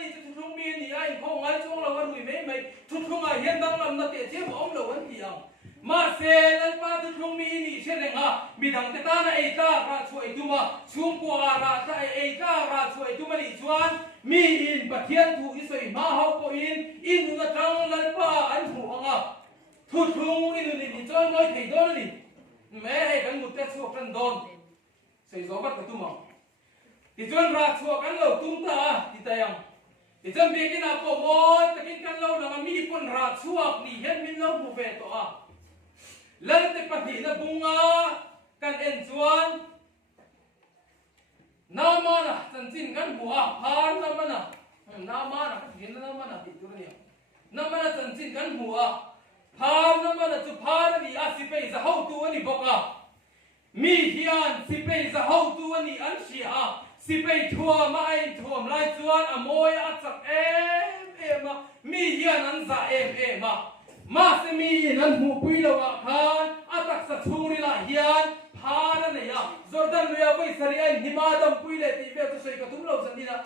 ni thu thung mi ni ai khong ai chong lo wa rui mai thu thung a hian dang lam na te che om lo wan ti ang ma se lan pa thu thung mi ni she le nga mi dang te ta na ei ta ra chuai tu ma chung ko ra ta ei ta ra chuai tu ma ni chuan mi in pathian thu i soi ma hau ko in nu na tang lan pa an hu anga thu thung in nu ni choi ngoi thei don ni me he kan mu te chu kan don sei zo bat ka tu ma ti chuan ra chu kan lo tum ta ti ta yang ti chuan be kin a po moi takin kan lo na mi pon ra chuak ni hen min lo bu ve to a lan te pathi na bunga kan en chuan na ma na chan chin kan bua phar na ma na hin na ma na ti tu ni na ma na chan chin kan bua phar na ma na chu phar ni a si pe za ho tu ani boka mi hian si pe za ho tu ani an sia si pe thua ma ai thuam lai chuan a moi a chak ma mi hian an za ma se mi nan hu pui lo wa khan atak sa churi la hian phana ne ya jordan ria bai sari ai himadam pui le ti ve tu sei ka tum lo san dina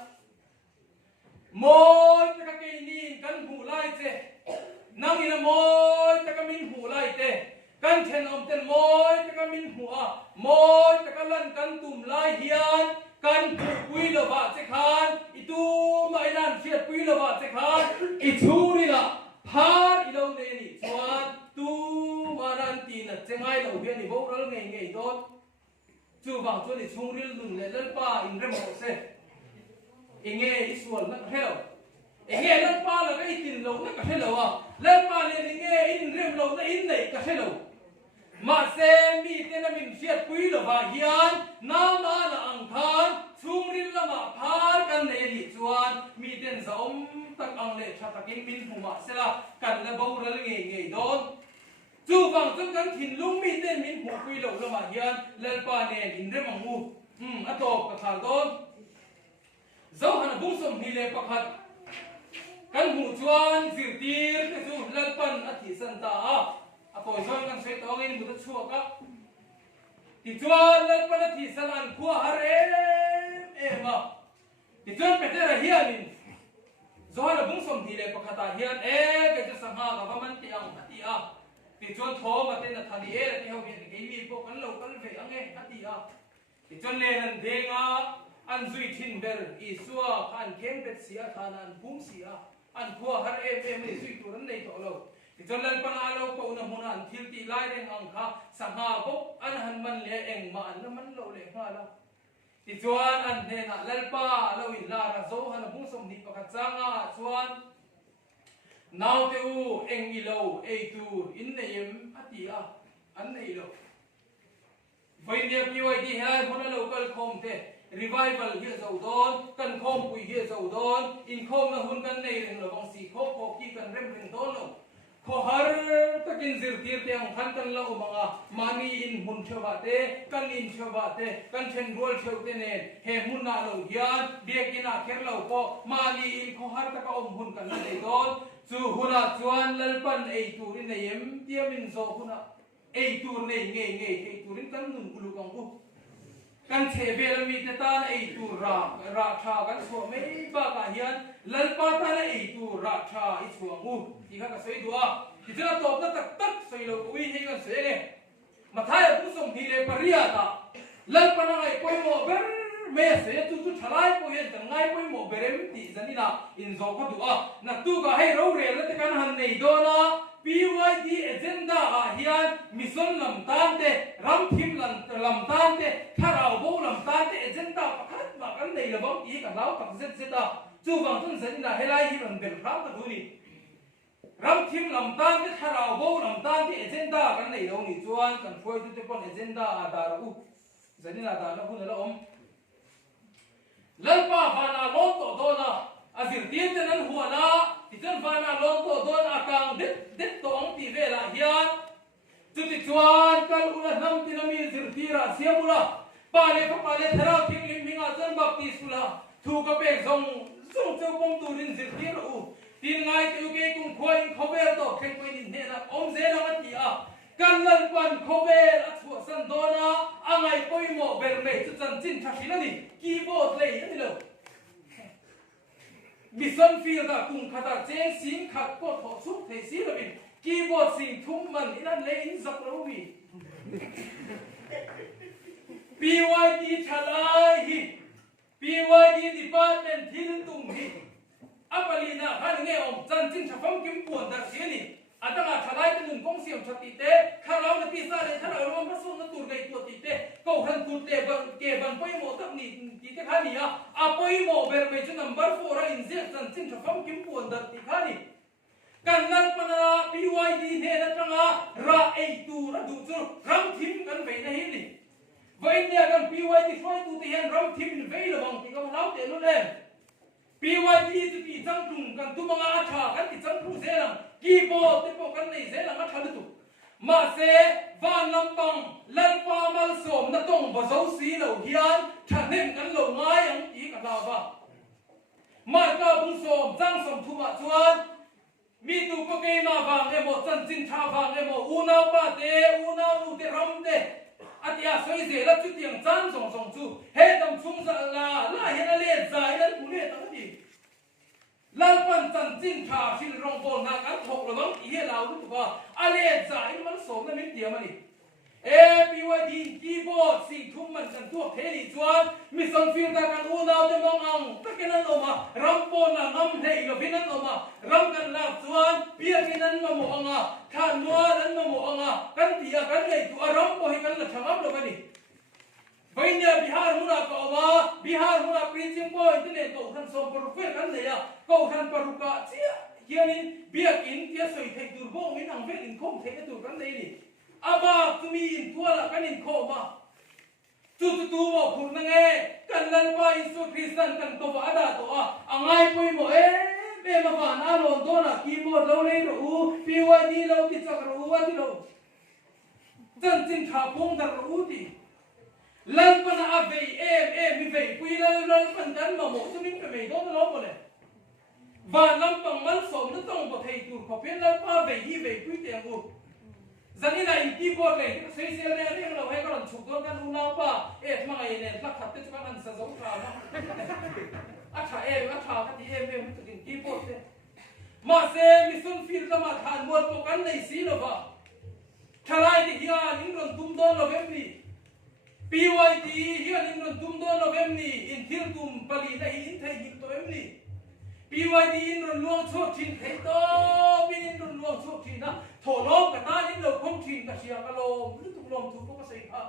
moi ta ka ke ni kan hu lai che nang ina moi ta ka min hu lai te kan chen om ten moi ta ka min hu a moi ta ka lan kan tum lai hian kan pui lo wa che khan I tu mai nan fiat pui lo wa che khan I churi la phar ilo ne ni chuan tu maran ti na chengai lo hian ni bo ral ngei don chu wang chu ni chung ril nun le lal pa in rem ho se inge isual na hello inge lal pa la kai tin lo na ka hello a lal pa le inge in rem lo na in nei ka hello ma se mi te na min fiat pui lo wa hian na ma na ang khan chung ril la ma phar kan nei ni chuan mi ten za om tak ang le tha takin min huma sela kan la bo ral ngei don chu wang chung kan thin lung mi ten min hu pui lo ma hian lal pa ne in re mang mu a top ka thal don zo han bung som hi le pakhat kan hu chuan zir tir te chu lal pan a thi san ta a poi zon kan sei tong in mu ta chu ka ti chuan lal pan a thi san an khua har ma ti chuan pe te ra hian in zohar bung som thi le pakhata hian ke chu sangha government ti ang ati a ti chuan tho ma te na thani ti ho hian ke mi po kan lo kal ve ange ati a ti chuan le han denga an zui thin ber I suwa khan kem bet sia khan an pum sia an khua har ni zui tu ran nei to lo ti chuan lal pan a lo ko na huna an thil ti lai reng ang kha sangha bo an han man le eng ma an man lo le kha la ti chuan an ne na lal pa lo in la ra zo han bung som ni pakhat changa chuan naw te u eng I lo ei tu in neim atia an nei lo voi ne pioi di hai hona local khom te revival hi zo don kan khom pui hi zo don in khom na hun kan nei reng lo bang si kho kho ki kan rem reng don lo kho har takin zir tir te ang khan kan lo manga mani in hun chwa te kan in chwa te kan chen rol cheu te ne he mun na lo hian de kina kher lo ko mani in kho har ta ka om hun kan nei don chu huna chuan lalpan ei turin neim tiamin zo huna ei tur nei ngei ei turin kan nun ulu kang u kan chevel mi te ta ei tur ra tha kan so mei ba ka hian lalpa ta ei tur ra tha I chuang u ti kha ka sei dua ti jana top na tak sei lo ui hei kan se ne mathai pu som hi le paria ta lalpa na ngai poi mo ber me se tu thalai po hian kan ngai poi mo berem ti zanina in zo ka du a na tu ka hei ro re la te kan han nei do na PYD agenda a hian mission lam tan te ram phim lam tan te tharau bo lam tan te agenda pakhat ma kan nei lawang ti kan lau tak zet zeta chu wang thun zin na helai hi ran bel phram ta duni ram phim lam tan te tharau bo lam tan te agenda kan nei lo ni chuan kan phoi tu te pon agenda ada ru zanin ada na hun la om lalpa bana lo to do na azir tin te nan huala tikan bana lo to do na kang det to ong ti ve la hian chu ti chuan kal ula nam tin mi zir tira siamula pale thara thing lim hinga chan bapti sula thu ka pe zong zong chau pom tu rin zir tira u tin ngai tu ke kum khoi khober to khen koi ni ne na om ze na ti a kan lal pan khober a chu san do na angai poi mo ber me chu chan chin thashi na ni keyboard le ni lo mission field da kum khata cheng sim khat ko tho chu thei si lo bin keyboard sing thum man inan le in zak lo wi PYD thalai hi PYD department thil tum hi apalina khan nge om chan chin thapam kim puan da siani atanga thalai tunun kong siam thati te kharau na ti sa le tharau rom ma song na tur gai tu ti te ko han tu te ban ke ban poi mo tak ni ti te khani a apoi mo ber me chu number 4 a inject chan chin thapam kim puan da ti khani kan nan pana PYD ne na tanga ra ei tu ra du chu ram thim kan ve na hi ni vai ne kan PYD foi tu te han ram thim ve lo bang ti ka lau te lo le PYD tu ti chang tung kan tu manga tha kan ti chang thu se lang keyboard te po kan nei se lang a tha tu ma se van lampang lan pa mal som na tong ba zo si lo hian tha nem kan lo ngai ang ti ka la ba ma ka bung som chang som thu ma chuan mi tu ko ke ma bang e mo chan chin tha bang e mo una pa te una lu te ram te atia soi ze la chu tiang chan song song chu he dam chung za la hian a le zai lan ku le ta ni lan pan chan chin tha sil rong bol na kan thok lo bang i he lau tu ba a le zai man som na mi tiam ani PYD keyboard si thum man kan tu the ni chuan mission field da kan u nau te mong ang ta ke nan lo ma ram pon na ngam nei lo binan lo ma ram kan la chuan pia ke nan ma mo anga than no nan ma mo anga kan tia kan nei tu aram po hi kan la thangam lo bani vainya bihar huna ko wa bihar huna preaching point ne ko kan som profet kan nei ya ko kan paruka chia hianin biak in tia soi thei tur bo min ang vel in khom thei tur kan nei ni aba tumi in tuala kanin ko ma tu mo khur na nge kan lan pa isu Christian kan to ba da to a angai poi mo be ma ba na lo do na ki mo lo nei ro u PYD lo ti chak ro wa ti lo chan chin tha pong dar ro ti lan pa na a ve mi ve pui lan pan dan ma mo chu min pe me do lo mo le ba lam pang mal som na tong ba thei tur ko pen lan pa ve hi ve pui te ngu zani na inti bor le sei se le ne lo he ko chuk don kan una pa ma ngai ne lak khat te chuan an sa zo tra ma a tha ka ti me tu din ki bor te ma se mission field da ma than bor ko kan nei si lo ba thalai ti hian ning ron tum don lo vem ni PYD hian ning ron tum don lo vem ni in thil tum pali na in thai him to em ni PYD in ron luang chok thin thei to bin in ron luang chok thin na thổ lom cả ta những đầu không thìn cả xìa cả lom lúc tụng lom thu có xây ha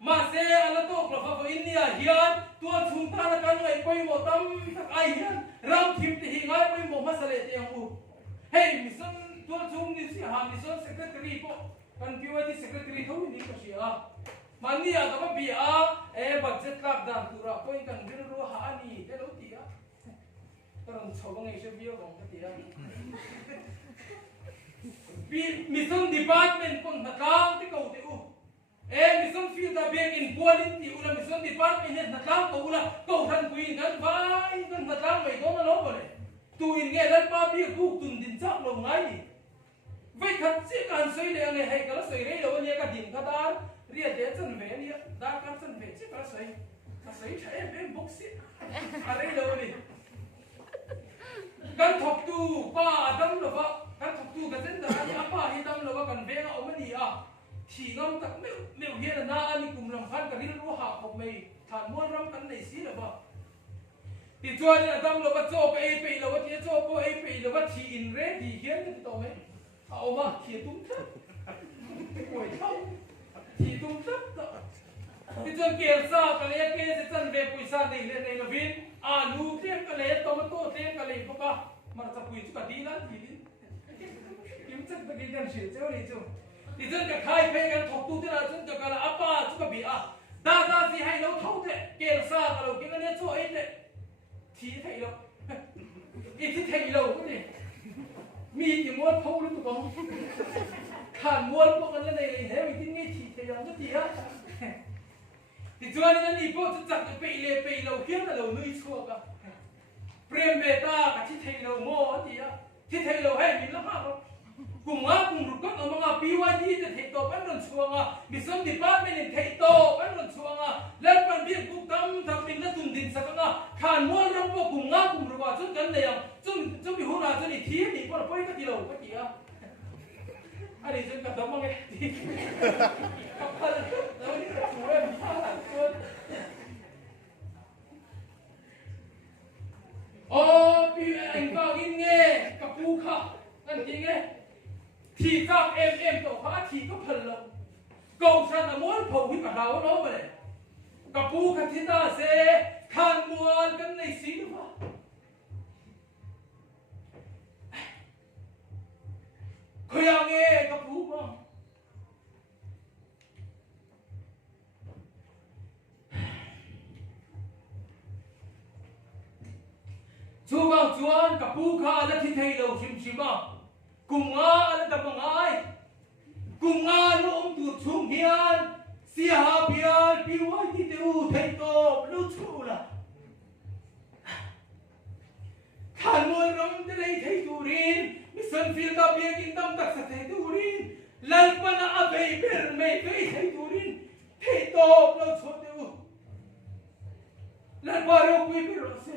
mà xe ala to là pháp India hiền tua chúng ta là cái người quay một tâm các ai hiền ram thìm thì hình ai quay một masale thì ông u hey mission tua chúng đi xìa ham mission secretary po kan PYD secretary thôi đi cả xìa mà nia các bạn bia budget các đàn tu ra point kan bin ru ha ni cái đâu thì á còn sau đó ngày sẽ bia còn cái gì á mission department kon nakang ti ko te u mission field da bag in quality ula mission department ne nakang ko ula ko than kuin kan vai kan nakang mai do na lo ko le tu in nge lan pa bi ku tun din chak lo ngai ni vai that chi kan soi le nge hai kala soi re lo ne ka din ka dar ria de chan ve ni da kan chan ve chi ka soi thae be box si are lo ni kan thok tu pa adam lo ba kan thok tu ga zen da ani apa hi dam lo ba kan ve nga omani a thi ngam tak meu hian na ani kum ram khan ka rin ru ha khop mai than mon ram kan nei si lo ba ti chuan ni dam lo ba cho pe lo ba ti cho po pe lo ba thi in re di hian ni to me a oma thi tum chọn kẹo sa cái lấy cái sẽ chân về quỳ sa này lên này là vin alu thêm cái lấy tomato thêm cái lấy có mà nó quỳ chút cái đi là gì đi kiếm chắc cái gì đang xịt cho đi chứ thì chân cái khai phê cái thọc tu thế là chân cái là apa chút cái bị đa gì hay lâu thâu thế kẹo sa cái lâu cái này cho ấy thế thì thấy lâu ít thì thấy lâu cái gìมีกี่ม้วนพูดรู้ตัวขานม้วนพวกนั้นเลยเฮ้ยที่นี่ที่เทียมก็ที่ฮะที่จวนนั้นนี่พวกจะจับไปเลยไปเราเพี้ยนเราหนุ่ยชั่วกันเปรมเบต้ากับที่เทียเราโม่ที่ฮะที่เทียเราให้มีละมากกลุ่มว่ารุกก็เอามาปีวันที่จะเทียโตเป็นรอนชัวงมีสมดิบ้านไม่ได้เทียโตเป็นรอนชัวงแล้วมันเบี้ยกุกทำเป็นนักตุนดินสักงขานม้วนรำพวกกลุ่มรัวจนกันเลยจนมีหัวหน้าจนอีทีนี่พวกเราไปก็ที่เราก็ที่ฮะอันนี้จนกระทำมั้งไงที่กับพันแล้วนี่ก็ช่วยมาหลังจนโอ้พี่เอ็งก็กินเงี้ยกับปูค่ะนั่นจริงไงที่กับเอ็มตัวฟ้าที่ก็พันลงกองชันม้วนผมวิ่งกับเราโน้มไปเลยกับปูคันที่ตาเสขานม้วนกันในสีฟ้าขยังเงี้ยกับปูมั้งชูบางจวนกับปูข้าและที่ไทยเราชิมบ้างกุงอาและตะบังไอกุงอาโน้มตูดชุ่มเฮียนเสียหาเพียนปีวันที่เดือดไทยโตรู้ชูละขานมวลรำจะได้ไทยตูรินมิสันฟิลกับเบียกินตำตักสะไทยตูรินลัลปนาอเบย์เบอร์ไม่เคยไทยตูรินไทยโตรู้ชูเดือดลัลปาโรกุยเบอร์เซ่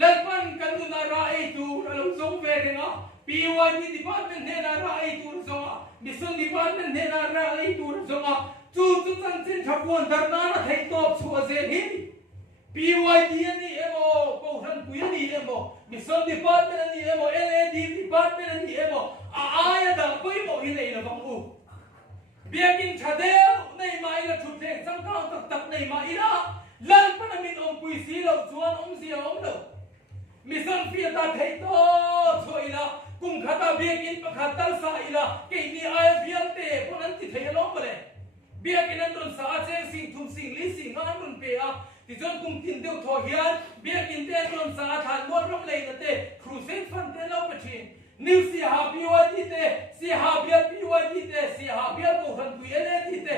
ลัลปันกันดูนาราไอตูเราส่งเวรินะปีวันที่ดิพาร์ตเมนต์เฮนาราไอตูส่งมิสันดิพาร์ตเมนต์เฮนาราไอตูส่งจู่จันทร์ทับวันดาร์นาไทยโตชัวเซนิปีวันที่นี่เอโมกูรันกุยนี่เอโมมิสันดิพาร์ตเมนต์นี่เอโมเอลเอดีดิพาร์ตเมนต์นี่เอโมอายะดากุยโมฮินเอนะบังอูเบียกินชาเดลในมาอิละชุดเทสังกังตักในมาอิละลัลปันมินองกุยสีเราจวนองเสียองเรามิสันฟิลตาไทยโตช่วยละกุมขัดเบียกินประคัตตัลสาอิละเกนี่อายเบียนเตพวกนั้นที่ไทยล้อมไปเลยเบียกินนั้นโดนสาเจงสิ่งทุ่มสิ่งลิสิ่งงานโดนเปียที่จนกุมทินเดียวทอเฮียนเบียกินเตโดนสาทานมวลรบเลยนะเตครูเซนฟันเตเล่าไปชินนิวเสียหาปีวันที่เตเสียหาเบียปีวันที่เตเสียหาเบียกูรันกุยเอเลที่เต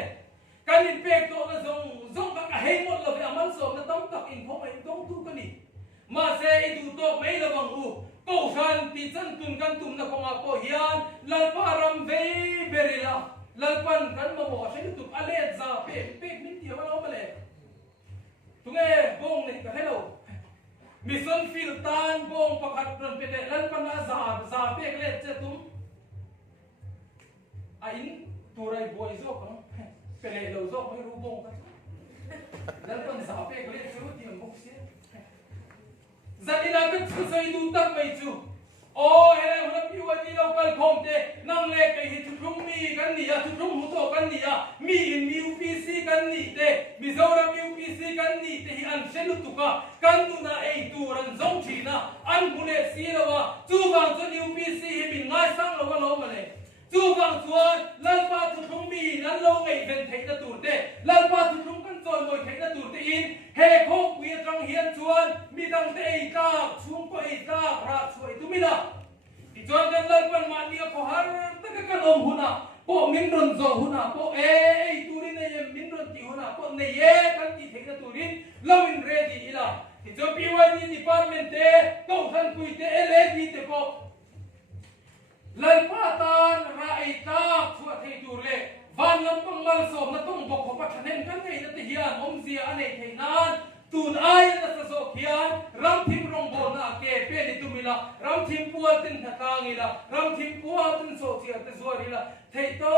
การอินเปกโตก็ส่งกับเฮงหมดเลยอามันส่งนั้นต้องตักอินพอไม่ต้องทุกันนี่มาเซดูโตไม่ระวังหูกูชันติจันตุนกันตุนนักงาโกเฮียนลัลปารมเวเบริลาลัลปันกันมาบอกฉันตุกอเลซาเป๊กมินเดียวมาเอามาเลยตุงเอบงนี่ก็ให้เรามิสันฟิลตันบงประคัดรันเป็นลัลปันอาซาเป๊กเลเจตุมไอ้นี่ตัวไรบอยโซกนะเป็นเราโซกไม่รู้บงกันลัลปันซาเป๊กเลเจตุที่มันบุกเสียZadina bet susai dutak mai chu. Oh, hele hona piwani local komte nang le ke hi thum mi kan ni ya thum hu to kan ni ya mi in mi UPC kan ni te Mizoram UPC kan ni te hi an selu tuka kan tu na ei tu ran zong thi na an bune si lawa chu bang chu UPC hi min ngai sang lawa lo ma le chu bang chuan lal pa thum mi nan lo ngai ven thei na tu te lal pa thum kan choi moi thei na tu te in he khok wi trong hian chuan mi dang te ei ta chung ko ei ta ra choi tu mi la John kan lal pan mani ko har tak kan om huna po min ron zo huna po turin ne min ron ti huna po ne ye kan ti thena turin lawin ready ila ti jo PYD department te ko than kui te LAD te po lal patan ra ai ta chua thei tur le van lam pang mal som na tong bok ko pathanen kan nei na te hian om zia ane theinan tun ai na sa so khian ram thim rong bo na ke pe ni tumila ram thim pual tin thakangila ram thim pual tin so chia te zuarila thei to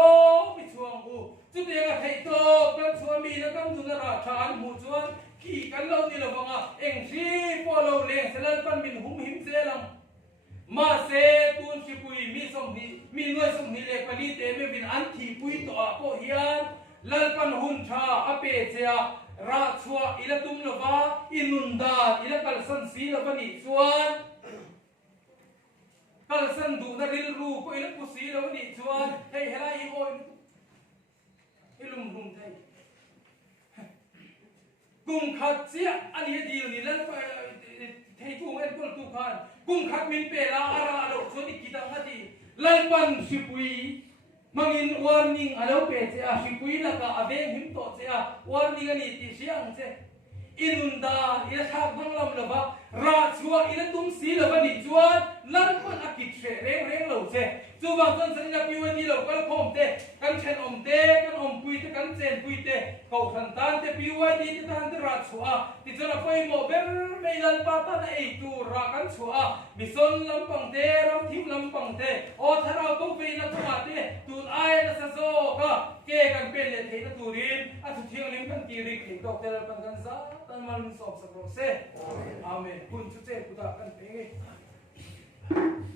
mi chuang u chu te ga thei to kan chuan mi na kam du na ra than mu chuan ki kan lo ni lo wanga eng si polo le selal pan min hum him zelam ma se tun si pui mi som ni mi noi som ni le pani te me bin an thi pui to a po hian lalpan hun tha ape chea ra chua ila tum lova inunda ila kalsan si lova ni chuan kalsan du na ril ru ko ila pusi lova ni chuan hei helai oi ilum rum thai kum khat chia ani dil ni lan pa thei tu en kol tu khan kum khat min pe la ara lo so ni kita ngati lalpan sipui mangin warning alo pe che a sipui la ka aveng him to che a warning ani ti siang che inunda ila thak bang lam lova ra chua ila tum si lova ni chuan lalpan akit che reng reng lo che chu bang ton san na piu ni lo kal khom te kan chen om te kan om pui te kan chen pui te ko than tan te piu ni te tan te ra chua ti chona koi mo ber mei lal pa ta na ei tu ra kan chua bison lam pang te ram thim lam pang te o thara ko ve na tu te tu ai na sa zo ka ke kan pe le the na turin a thu thiang lim kan ti ri khik dok te lal pan kan za tan mal sop sa ro se amen kun chu che ku da kan pe nge